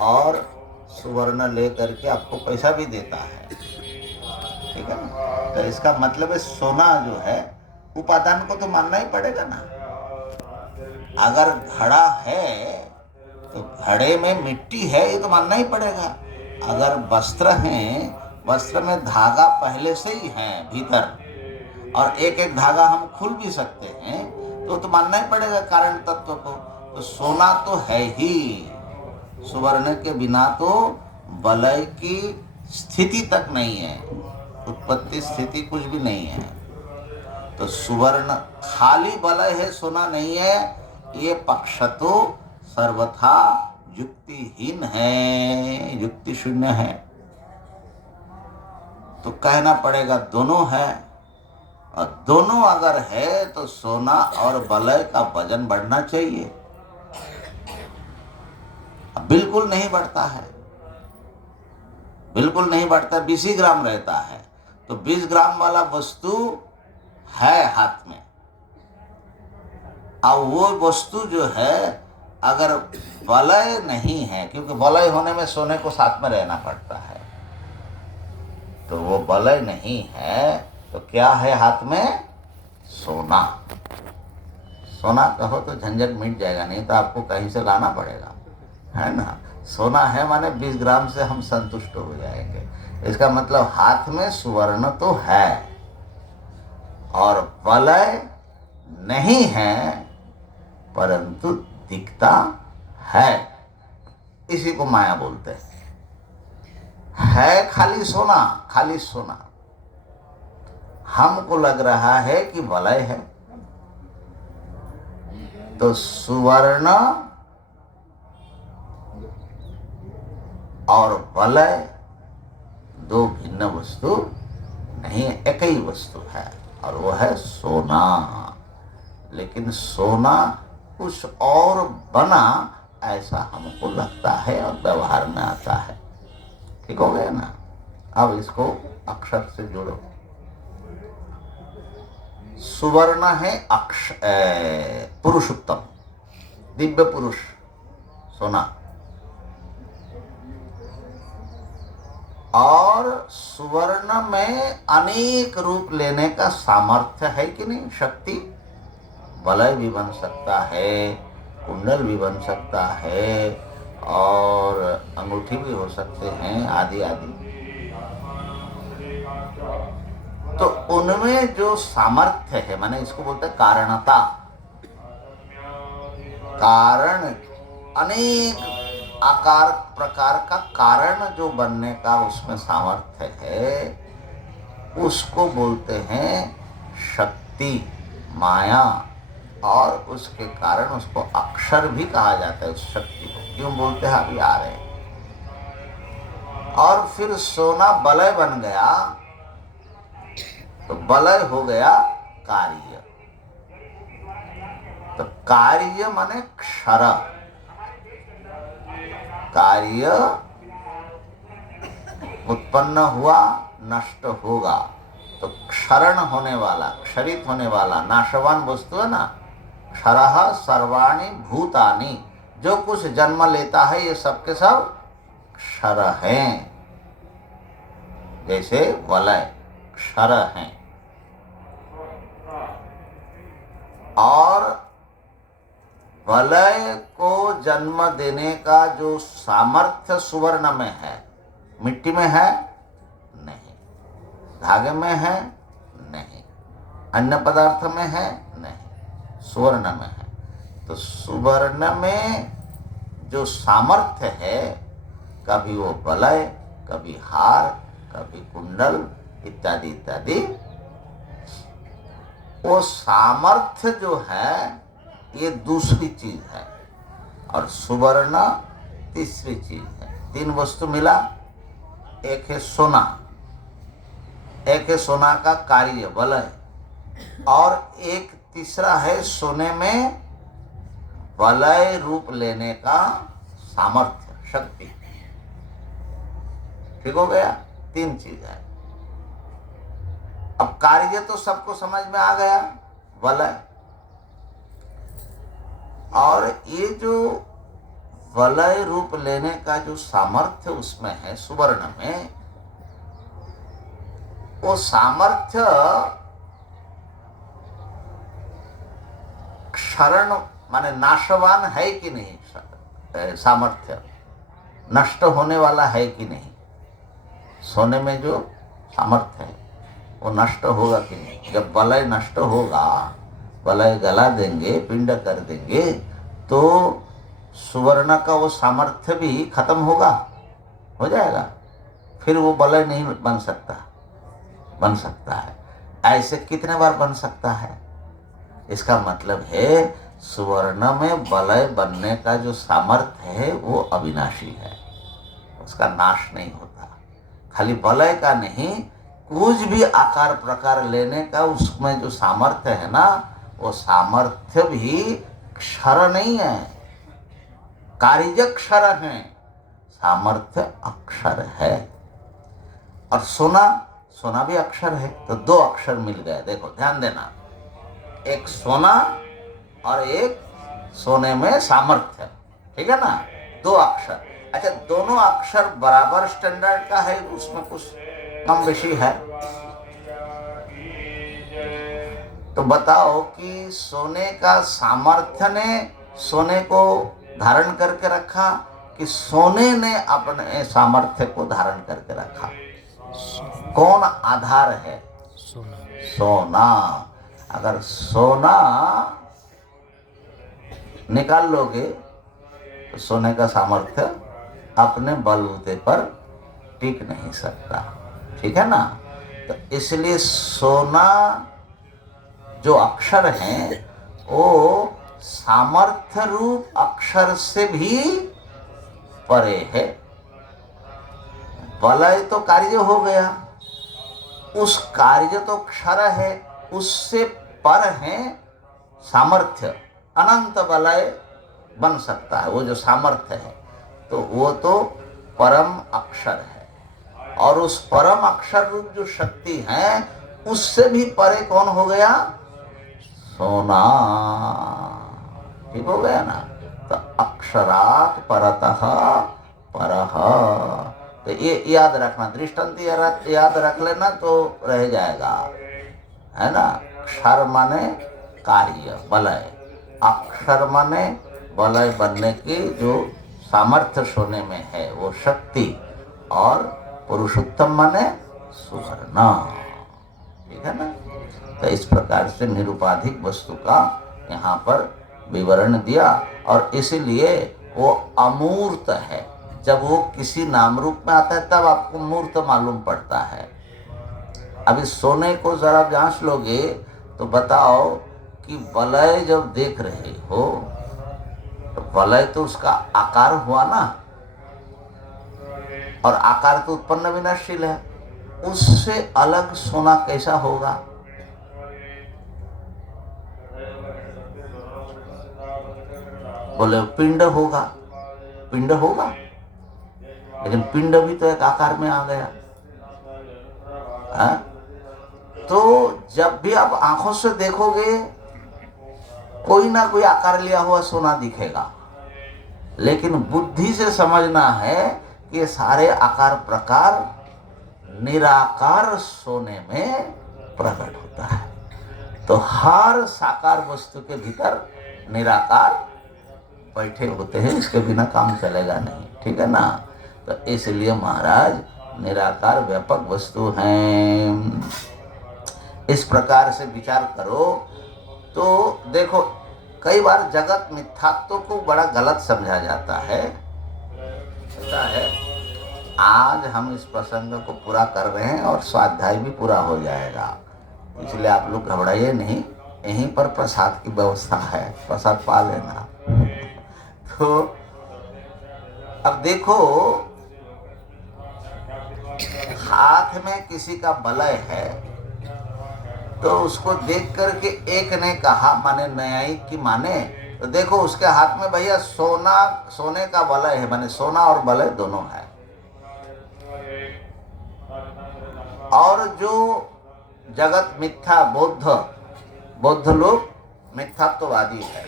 और सुवर्ण ले करके आपको पैसा भी देता है, ठीक है ना। तो इसका मतलब है सोना जो है उपादान को तो मानना ही पड़ेगा ना। अगर घड़ा है तो घड़े में मिट्टी है, ये तो मानना ही पड़ेगा। अगर वस्त्र हैं, वस्त्र में धागा पहले से ही है भीतर, और एक एक धागा हम खुल भी सकते हैं, तो मानना ही पड़ेगा कारण तत्व को। तो सोना तो है ही, सुवर्ण के बिना तो वलय की स्थिति तक नहीं है, उत्पत्ति स्थिति कुछ भी नहीं है। तो सुवर्ण खाली वलय है, सोना नहीं है, ये पक्ष तो सर्वथा युक्तिहीन है, युक्ति शून्य है। तो कहना पड़ेगा दोनों है, और दोनों अगर है तो सोना और वलय का वजन बढ़ना चाहिए। बिल्कुल नहीं बढ़ता है, बिल्कुल नहीं बढ़ता, 20 ही ग्राम रहता है। तो 20 ग्राम वाला वस्तु है हाथ में, अब वो वस्तु जो है अगर वलय नहीं है, क्योंकि वलय होने में सोने को साथ में रहना पड़ता है, तो वो वलय नहीं है, तो क्या है हाथ में? सोना। सोना कहो तो झंझट मिट जाएगा, नहीं तो आपको कहीं से लाना पड़ेगा, है ना। सोना है माने 20 ग्राम से हम संतुष्ट हो जाएंगे। इसका मतलब हाथ में सुवर्ण तो है और वलय नहीं है, परंतु दिखता है, इसी को माया बोलते हैं। है खाली सोना, खाली सोना। हमको लग रहा है कि वलय है, तो सुवर्ण और वलय दो भिन्न वस्तु नहीं, एक ही वस्तु है, और वो है सोना। लेकिन सोना कुछ और बना ऐसा हमको लगता है और व्यवहार में आता है। ठीक हो गया ना? अब इसको अक्षर से जोड़ो। सुवर्ण है पुरुषोत्तम, दिव्य पुरुष, सोना। और सुवर्ण में अनेक रूप लेने का सामर्थ्य है कि नहीं? शक्ति। वलय भी बन सकता है, कुंडल भी बन सकता है, और अंगूठी भी हो सकते हैं, आदि आदि। तो उनमें जो सामर्थ्य है, माने इसको बोलते हैं कारणता। कारण, अनेक आकार प्रकार का कारण जो बनने का उसमें सामर्थ्य है, उसको बोलते हैं शक्ति, माया। और उसके कारण उसको अक्षर भी कहा जाता है। उस शक्ति को क्यों बोलते हैं अभी आ रहे हैं। और फिर सोना वलय बन गया, तो वलय हो गया कार्य। तो कार्य माने क्षर। कार्य उत्पन्न हुआ, नष्ट होगा, तो क्षरण होने वाला, क्षरित होने वाला, नाशवान वस्तु है ना। क्षरः सर्वाणि भूतानि, जो कुछ जन्म लेता है ये सब के सब क्षर हैं। जैसे वलय क्षर हैं। और वलय को जन्म देने का जो सामर्थ्य सुवर्ण में है, मिट्टी में है नहीं, धागे में है नहीं, अन्य पदार्थ में है नहीं, सुवर्ण में है। तो सुवर्ण में जो सामर्थ्य है, कभी वो वलय, कभी हार, कभी कुंडल इत्यादि इत्यादि, वो सामर्थ्य जो है ये दूसरी चीज है, और सुवर्ण तीसरी चीज है। तीन वस्तु मिला, एक है सोना, एक है सोना का कार्य वलय, और एक तीसरा है सोने में वलय रूप लेने का सामर्थ्य, शक्ति। ठीक हो गया? तीन चीज है। अब कार्य तो सबको समझ में आ गया, वलय। और ये जो वलय रूप लेने का जो सामर्थ्य उसमें है सुवर्ण में, वो सामर्थ्य क्षरण माने नाशवान है कि नहीं? सामर्थ्य नष्ट होने वाला है कि नहीं? सोने में जो सामर्थ्य है वो नष्ट होगा कि नहीं? जब वलय नष्ट होगा, वलय गला देंगे, पिंड कर देंगे, तो सुवर्ण का वो सामर्थ्य भी खत्म होगा, हो जाएगा। फिर वो वलय नहीं बन सकता। बन सकता है। ऐसे कितने बार बन सकता है? इसका मतलब है सुवर्ण में वलय बनने का जो सामर्थ्य है वो अविनाशी है, उसका नाश नहीं होता। खाली वलय का नहीं, कुछ भी आकार प्रकार लेने का उसमें जो सामर्थ्य है ना, वो सामर्थ्य भी क्षर नहीं है, कार्यक्षर है, सामर्थ्य अक्षर है। और सोना, सोना भी अक्षर है। तो दो अक्षर मिल गए। देखो ध्यान देना, एक सोना और एक सोने में सामर्थ्य। ठीक है ना? दो अक्षर। अच्छा, दोनों अक्षर बराबर स्टैंडर्ड का है, उसमें कुछ कम बेशी है? तो बताओ कि सोने का सामर्थ्य ने सोने को धारण करके रखा कि सोने ने अपने सामर्थ्य को धारण करके रखा? कौन आधार है? सोना। अगर सोना निकाल लोगे तो सोने का सामर्थ्य अपने बलबूते पर टिक नहीं सकता। ठीक है ना? तो इसलिए सोना जो अक्षर है वो सामर्थ्य रूप अक्षर से भी परे है। वलय तो कार्य हो गया, उस कार्य तो क्षर है, उससे पर है सामर्थ्य। अनंत वलय बन सकता है वो जो सामर्थ्य है, तो वो तो परम अक्षर है। और उस परम अक्षर रूप जो शक्ति है उससे भी परे कौन हो गया? सोना। ठीक हो गया ना? तो अक्षरात् परतः परः। तो ये याद रखना, दृष्टांत याद रख लेना तो रह जाएगा, है ना? क्षर माने कार्य वलय, अक्षर माने वलय बनने की जो सामर्थ्य सोने में है वो शक्ति, और पुरुषोत्तम माने सुवर्ण। ठीक है ना? तो इस प्रकार से निरुपाधिक वस्तु का यहाँ पर विवरण दिया। और इसीलिए वो अमूर्त है। जब वो किसी नाम रूप में आता है तब आपको मूर्त मालूम पड़ता है। अभी सोने को जरा जांच लोगे तो बताओ कि वलय जब देख रहे हो तो वलय तो उसका आकार हुआ ना, और आकार तो उत्पन्न विनाशील है, उससे अलग सोना कैसा होगा? बोले पिंड होगा, पिंड होगा, लेकिन पिंड भी तो एक आकार में आ गया है? तो जब भी आप आंखों से देखोगे कोई ना कोई आकार लिया हुआ सोना दिखेगा, लेकिन बुद्धि से समझना है कि ये सारे आकार प्रकार निराकार सोने में प्रकट होता है। तो हर साकार वस्तु के भीतर निराकार बैठे होते हैं, इसके बिना काम चलेगा नहीं। ठीक है ना? तो इसलिए महाराज निराकार व्यापक वस्तु हैं। इस प्रकार से विचार करो तो देखो, कई बार जगत मिथ्यात्व को बड़ा गलत समझा जाता है। ऐसा है, आज हम इस प्रसंग को पूरा कर रहे हैं और स्वाध्याय भी पूरा हो जाएगा, इसलिए आप लोग घबराइए नहीं, यहीं पर प्रसाद की व्यवस्था है, प्रसाद पा लेना। तो अब देखो, हाथ में किसी का वलय है तो उसको देख करके एक ने कहा, माने न्यायिक की माने, तो देखो उसके हाथ में भैया सोने का वलय है, माने सोना और वलय दोनों है। और जो जगत मिथ्या बौद्ध लोग मिथ्यात्ववादी है,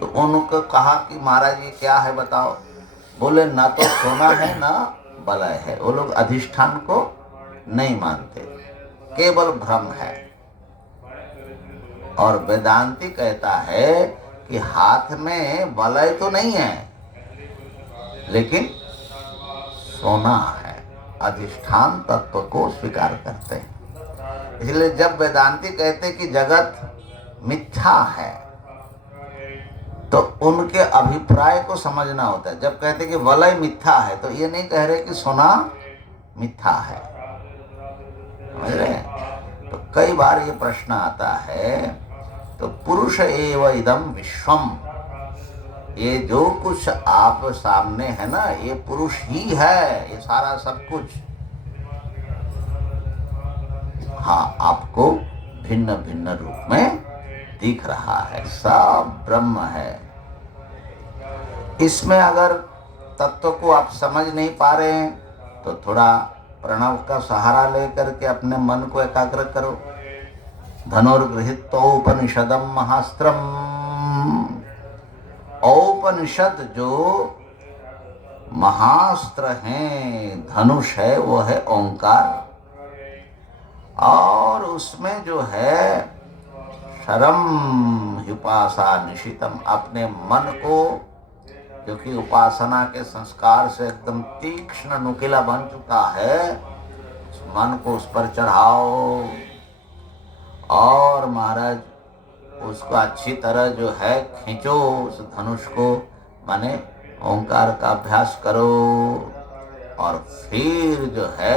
तो उनको कहा कि महाराज ये क्या है बताओ? बोले ना तो सोना है ना वलय है। वो लोग अधिष्ठान को नहीं मानते, केवल भ्रम है। और वेदांती कहता है कि हाथ में वलय तो नहीं है लेकिन सोना है, अधिष्ठान तत्व को स्वीकार करते हैं। इसलिए जब वेदांती कहते हैं कि जगत मिथ्या है तो उनके अभिप्राय को समझना होता है। जब कहते हैं कि वलय मिथ्या है तो ये नहीं कह रहे कि सोना मिथ्या है, समझ रहे हैं? तो कई बार ये प्रश्न आता है, तो पुरुष एव इदम विश्वम, ये जो कुछ आप सामने है ना, ये पुरुष ही है, ये सारा सब कुछ। हाँ, आपको भिन्न भिन्न रूप में दिख रहा है, सब ब्रह्म है। इसमें अगर तत्व को आप समझ नहीं पा रहे हैं तो थोड़ा प्रणव का सहारा लेकर के अपने मन को एकाग्र करो। धनुर्गृहीत्वा उपनिषदम महास्त्रम, औपनिषद जो महास्त्र हैं, धनुष है, वो है ओंकार। और उसमें जो है शरम उपासा निशितम, अपने मन को, क्योंकि उपासना के संस्कार से एकदम तीक्ष्ण नुकीला बन चुका है, उस मन को उस पर चढ़ाओ और महाराज उसको अच्छी तरह जो है खींचो उस धनुष को, माने ओंकार का अभ्यास करो, और फिर जो है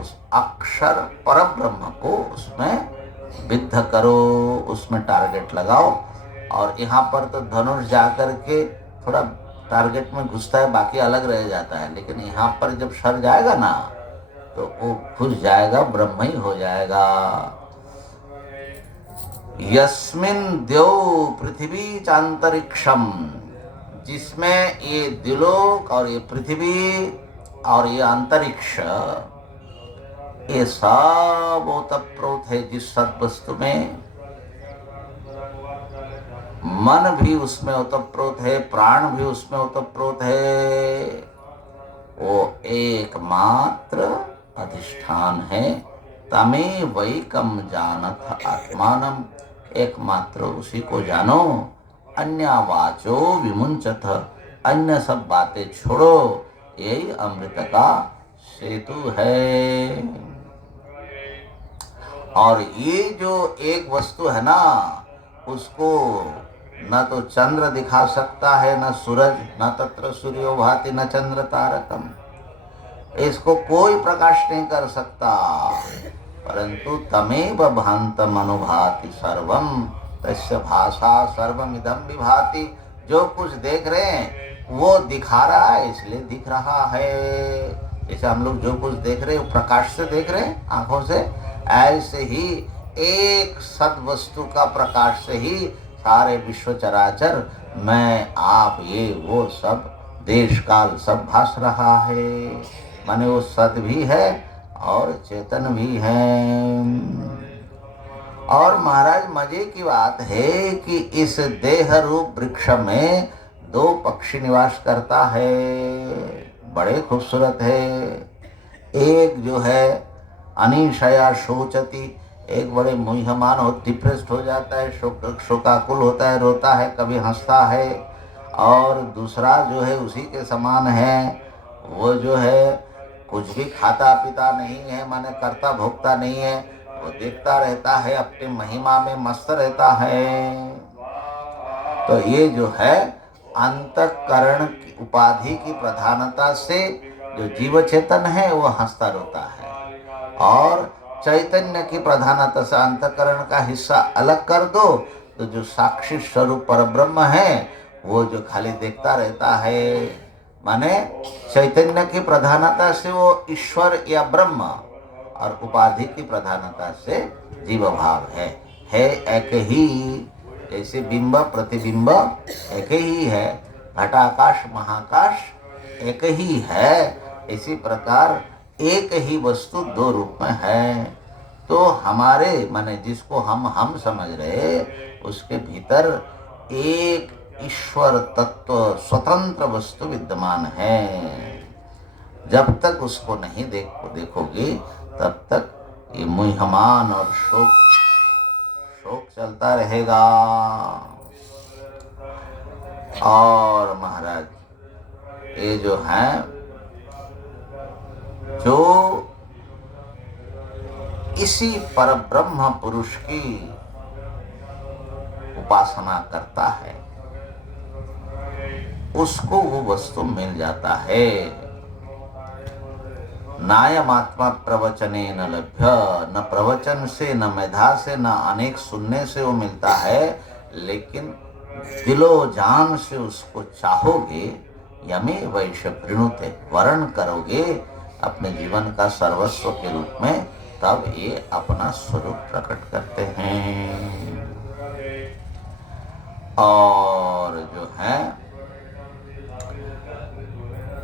उस अक्षर परब्रह्म को उसमें विद्ध करो, उसमें टारगेट लगाओ। और यहाँ पर तो धनुष जाकर के थोड़ा टारगेट में घुसता है, बाकी अलग रह जाता है, लेकिन यहाँ पर जब सर जाएगा ना तो वो घुस जाएगा, ब्रह्म ही हो जाएगा। यस्मिन द्यौ पृथ्वी चांतरिक्षम, जिसमें ये द्युलोक और ये पृथ्वी और ये अंतरिक्ष, ये सब ओतप्रोत है जिस सद्वस्तु में, मन भी उसमें ओतप्रोत है, प्राण भी उसमें ओतप्रोत है, वो एकमात्र अधिष्ठान है। तमे वैकम जानथ आत्मानम, एकमात्र उसी को जानो। अन्य वाचो विमुंचथ, अन्य सब बातें छोड़ो, यही अमृत का सेतु है। और ये जो एक वस्तु है ना, उसको न तो चंद्र दिखा सकता है, न सूरज, न तत्र सूर्यो भाति न चंद्र तारकम, इसको कोई प्रकाश नहीं कर सकता। परंतु तमेव भान्तम अनुभाति सर्वम तस्य भाषा सर्वमिदं विभाति, जो कुछ देख रहे हैं वो दिखा रहा है, इसलिए दिख रहा है। जैसे हम लोग जो कुछ देख रहे हैं वो प्रकाश से देख रहे हैं आंखों से, ऐसे ही एक सद वस्तु का प्रकाश से ही सारे विश्व चराचर, मैं आप ये वो सब देश काल सब भास रहा है। माने वो सद भी है और चेतन भी है। और महाराज मजे की बात है कि इस देह रूप वृक्ष में दो पक्षी निवास करता है, बड़े खूबसूरत है। एक जो है अनिशया शोचती, एक बड़े मुह्यमान हो, डिप्रेस्ड हो जाता है, शोकाकुल होता है, रोता है, कभी हंसता है। और दूसरा जो है उसी के समान है, वो जो है कुछ भी खाता पीता नहीं है, माने करता भोगता नहीं है, वो देखता रहता है, अपनी महिमा में मस्त रहता है। तो ये जो है अंतःकरण की उपाधि की प्रधानता से जो जीव चेतन है वो हंसता रोता है, और चैतन्य की प्रधानता से अंतःकरण का हिस्सा अलग कर दो तो जो साक्षी स्वरूप परब्रह्म है वो जो खाली देखता रहता है। माने चैतन्य की प्रधानता से वो ईश्वर या ब्रह्म, और उपाधि की प्रधानता से जीव भाव है एक ही। जैसे बिंब प्रतिबिंब एक ही है, घटाकाश महाकाश एक ही है, इसी प्रकार एक ही वस्तु दो रूप में है। तो हमारे माने जिसको हम समझ रहे, उसके भीतर एक ईश्वर तत्व स्वतंत्र वस्तु विद्यमान है। जब तक उसको नहीं देखोगे तब तक ये मुह्यमान और शोक चलता रहेगा। और महाराज ये जो है, जो इसी परब्रह्म पुरुष की उपासना करता है उसको वो वस्तु मिल जाता है। नायमात्मा प्रवचने न लभ्य, न प्रवचन से, न मेधा से, न अनेक सुनने से वो मिलता है, लेकिन दिलो जान से उसको चाहोगे, यमे वैश्य वृणुते, वर्ण करोगे अपने जीवन का सर्वस्व के रूप में, तब ये अपना स्वरूप प्रकट करते हैं। और जो है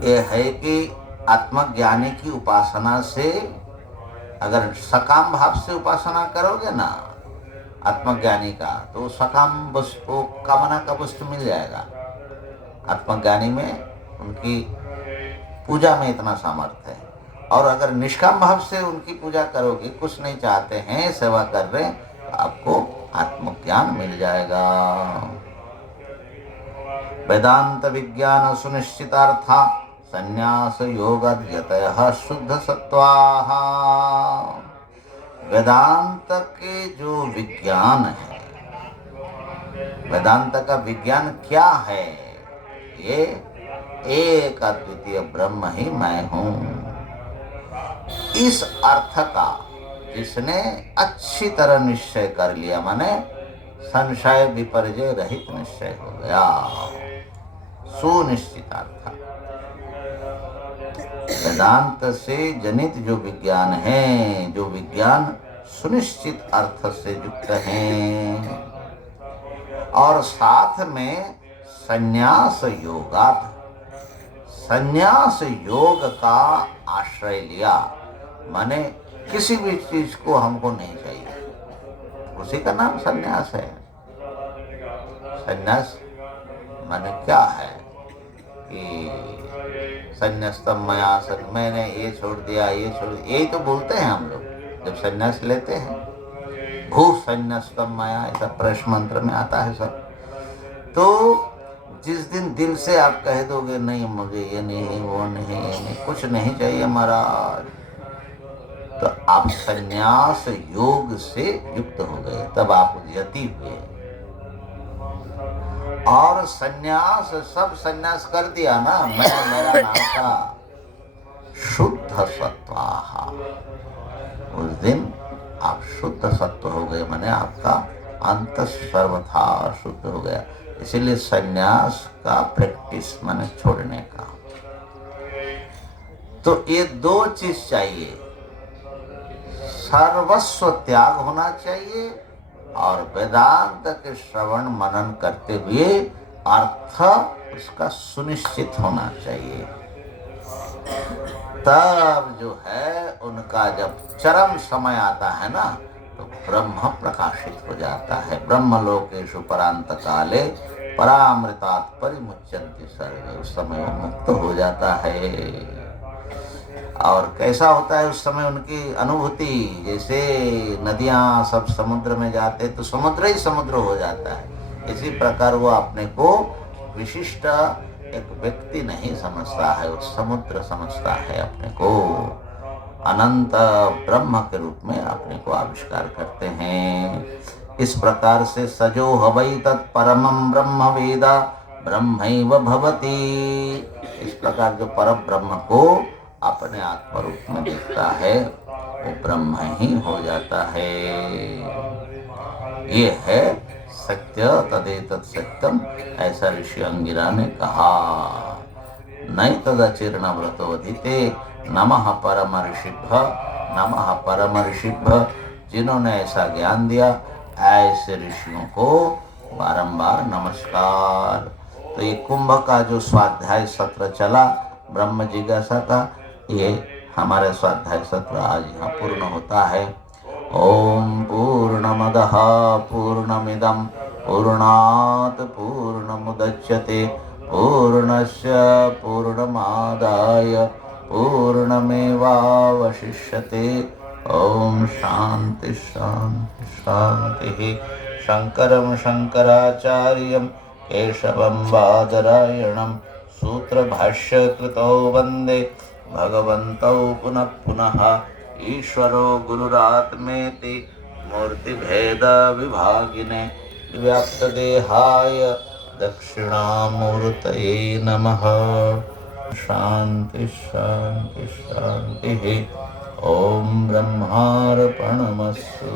ये है कि आत्मज्ञानी की उपासना से, अगर सकाम भाव से उपासना करोगे ना आत्मज्ञानी का, तो सकाम वस्तु कामना का वस्तु मिल जाएगा। आत्मज्ञानी में उनकी पूजा में इतना सामर्थ्य है। और अगर निष्काम भाव से उनकी पूजा करोगे, कुछ नहीं चाहते हैं, सेवा कर रहे हैं, तो आपको आत्मज्ञान मिल जाएगा। वेदांत विज्ञान सुनिश्चितार्था संन्यास योगद्यतयः शुद्ध सत्वाः। वेदांत के जो विज्ञान है वेदांत का विज्ञान क्या है? ये एक अद्वितीय ब्रह्म ही मैं हूं। इस अर्थ का जिसने अच्छी तरह निश्चय कर लिया, माने संशय विपर्जय रहित निश्चय हो गया, सुनिश्चित अर्थ। वेदांत से जनित जो विज्ञान है, जो विज्ञान सुनिश्चित अर्थ से युक्त हैं, और साथ में संन्यास योगात, संन्यास योग का आश्रय लिया, माने किसी भी चीज को हमको नहीं चाहिए, उसी का नाम संन्यास है। संन्यास माने क्या है कि संन्यास्तम मया सन, मैंने ये छोड़ दिया, ये छोड़ दिया, यही तो बोलते हैं हम लोग जब संन्यास लेते हैं। भू संन्यास्तम मया, ऐसा प्रश्न मंत्र में आता है सब। तो जिस दिन दिल से आप कह दोगे नहीं मुझे ये नहीं, वो नहीं, ये नहीं, कुछ नहीं चाहिए महाराज, तो आप संन्यास योग से युक्त हो गए, तब आप यति हुए। और संन्यास, सब संन्यास कर दिया ना, मैं मेरा नाम का शुद्ध सत्वाहा, उस दिन आप शुद्ध सत्व हो गए, माने आपका अंत सर्वथा शुद्ध हो गया। इसीलिए संन्यास का प्रैक्टिस माने छोड़ने का। तो ये दो चीज चाहिए, सर्वस्व त्याग होना चाहिए और वेदांत के श्रवण मनन करते हुए अर्थ उसका सुनिश्चित होना चाहिए। तब जो है उनका जब चरम समय आता है ना, तो ब्रह्म प्रकाशित हो जाता है। ब्रह्मलोकेषु परांत काले परामृतात् परिमुच्यन्ति सर्वे, उस समय वो मुक्त हो जाता है। और कैसा होता है उस समय उनकी अनुभूति, जैसे नदियां सब समुद्र में जाते तो समुद्र ही समुद्र हो जाता है, इसी प्रकार वो अपने को विशिष्ट एक व्यक्ति नहीं समझता है, वो समुद्र समझता है अपने को। अनंत ब्रह्म के रूप में अपने को आविष्कार करते हैं। इस प्रकार से सजो हवै तत् परमं ब्रह्म वेदा ब्रह्मैव भवति, इस प्रकार जो परम ब्रह्म को अपने आत्म रूप में देखता है वो ब्रह्म ही हो जाता है। ये है सत्य, तदेतत् सत्यम, ऐसा ऋषि अंगिरा ने कहा। नहीं तदचीर्ण व्रतोधिते नमः परम ऋषिभ्य, नमः परम ऋषिभ्य, जिन्होंने ऐसा ज्ञान दिया ऐसे ऋषियों को बारंबार नमस्कार। तो ये कुंभ का जो स्वाध्याय सत्र चला ब्रह्म जिज्ञासा का, ये हमारे स्वाध्याय सत्र आज यहाँ पूर्ण होता है। ओम पूर्णमदः पूर्णमिदं पूर्णात् पूर्णमुदच्यते पूर्णस्य पूर्णमादाय पूर्णमेवावशिष्यते। ओम शांति शांति शांति। शंकरं शंकराचार्यं केशवं बादरायणं सूत्रभाष्यकृतौ वन्दे भगवन्तौ पुनः पुनः। ईश्वरो गुरुरात्मेति मूर्तिभेदविभागिने व्याप्तदेहाय दक्षिणामूर्तये नमः। शांति शांति शांति। ओम ब्रह्मार्पणमस्तु।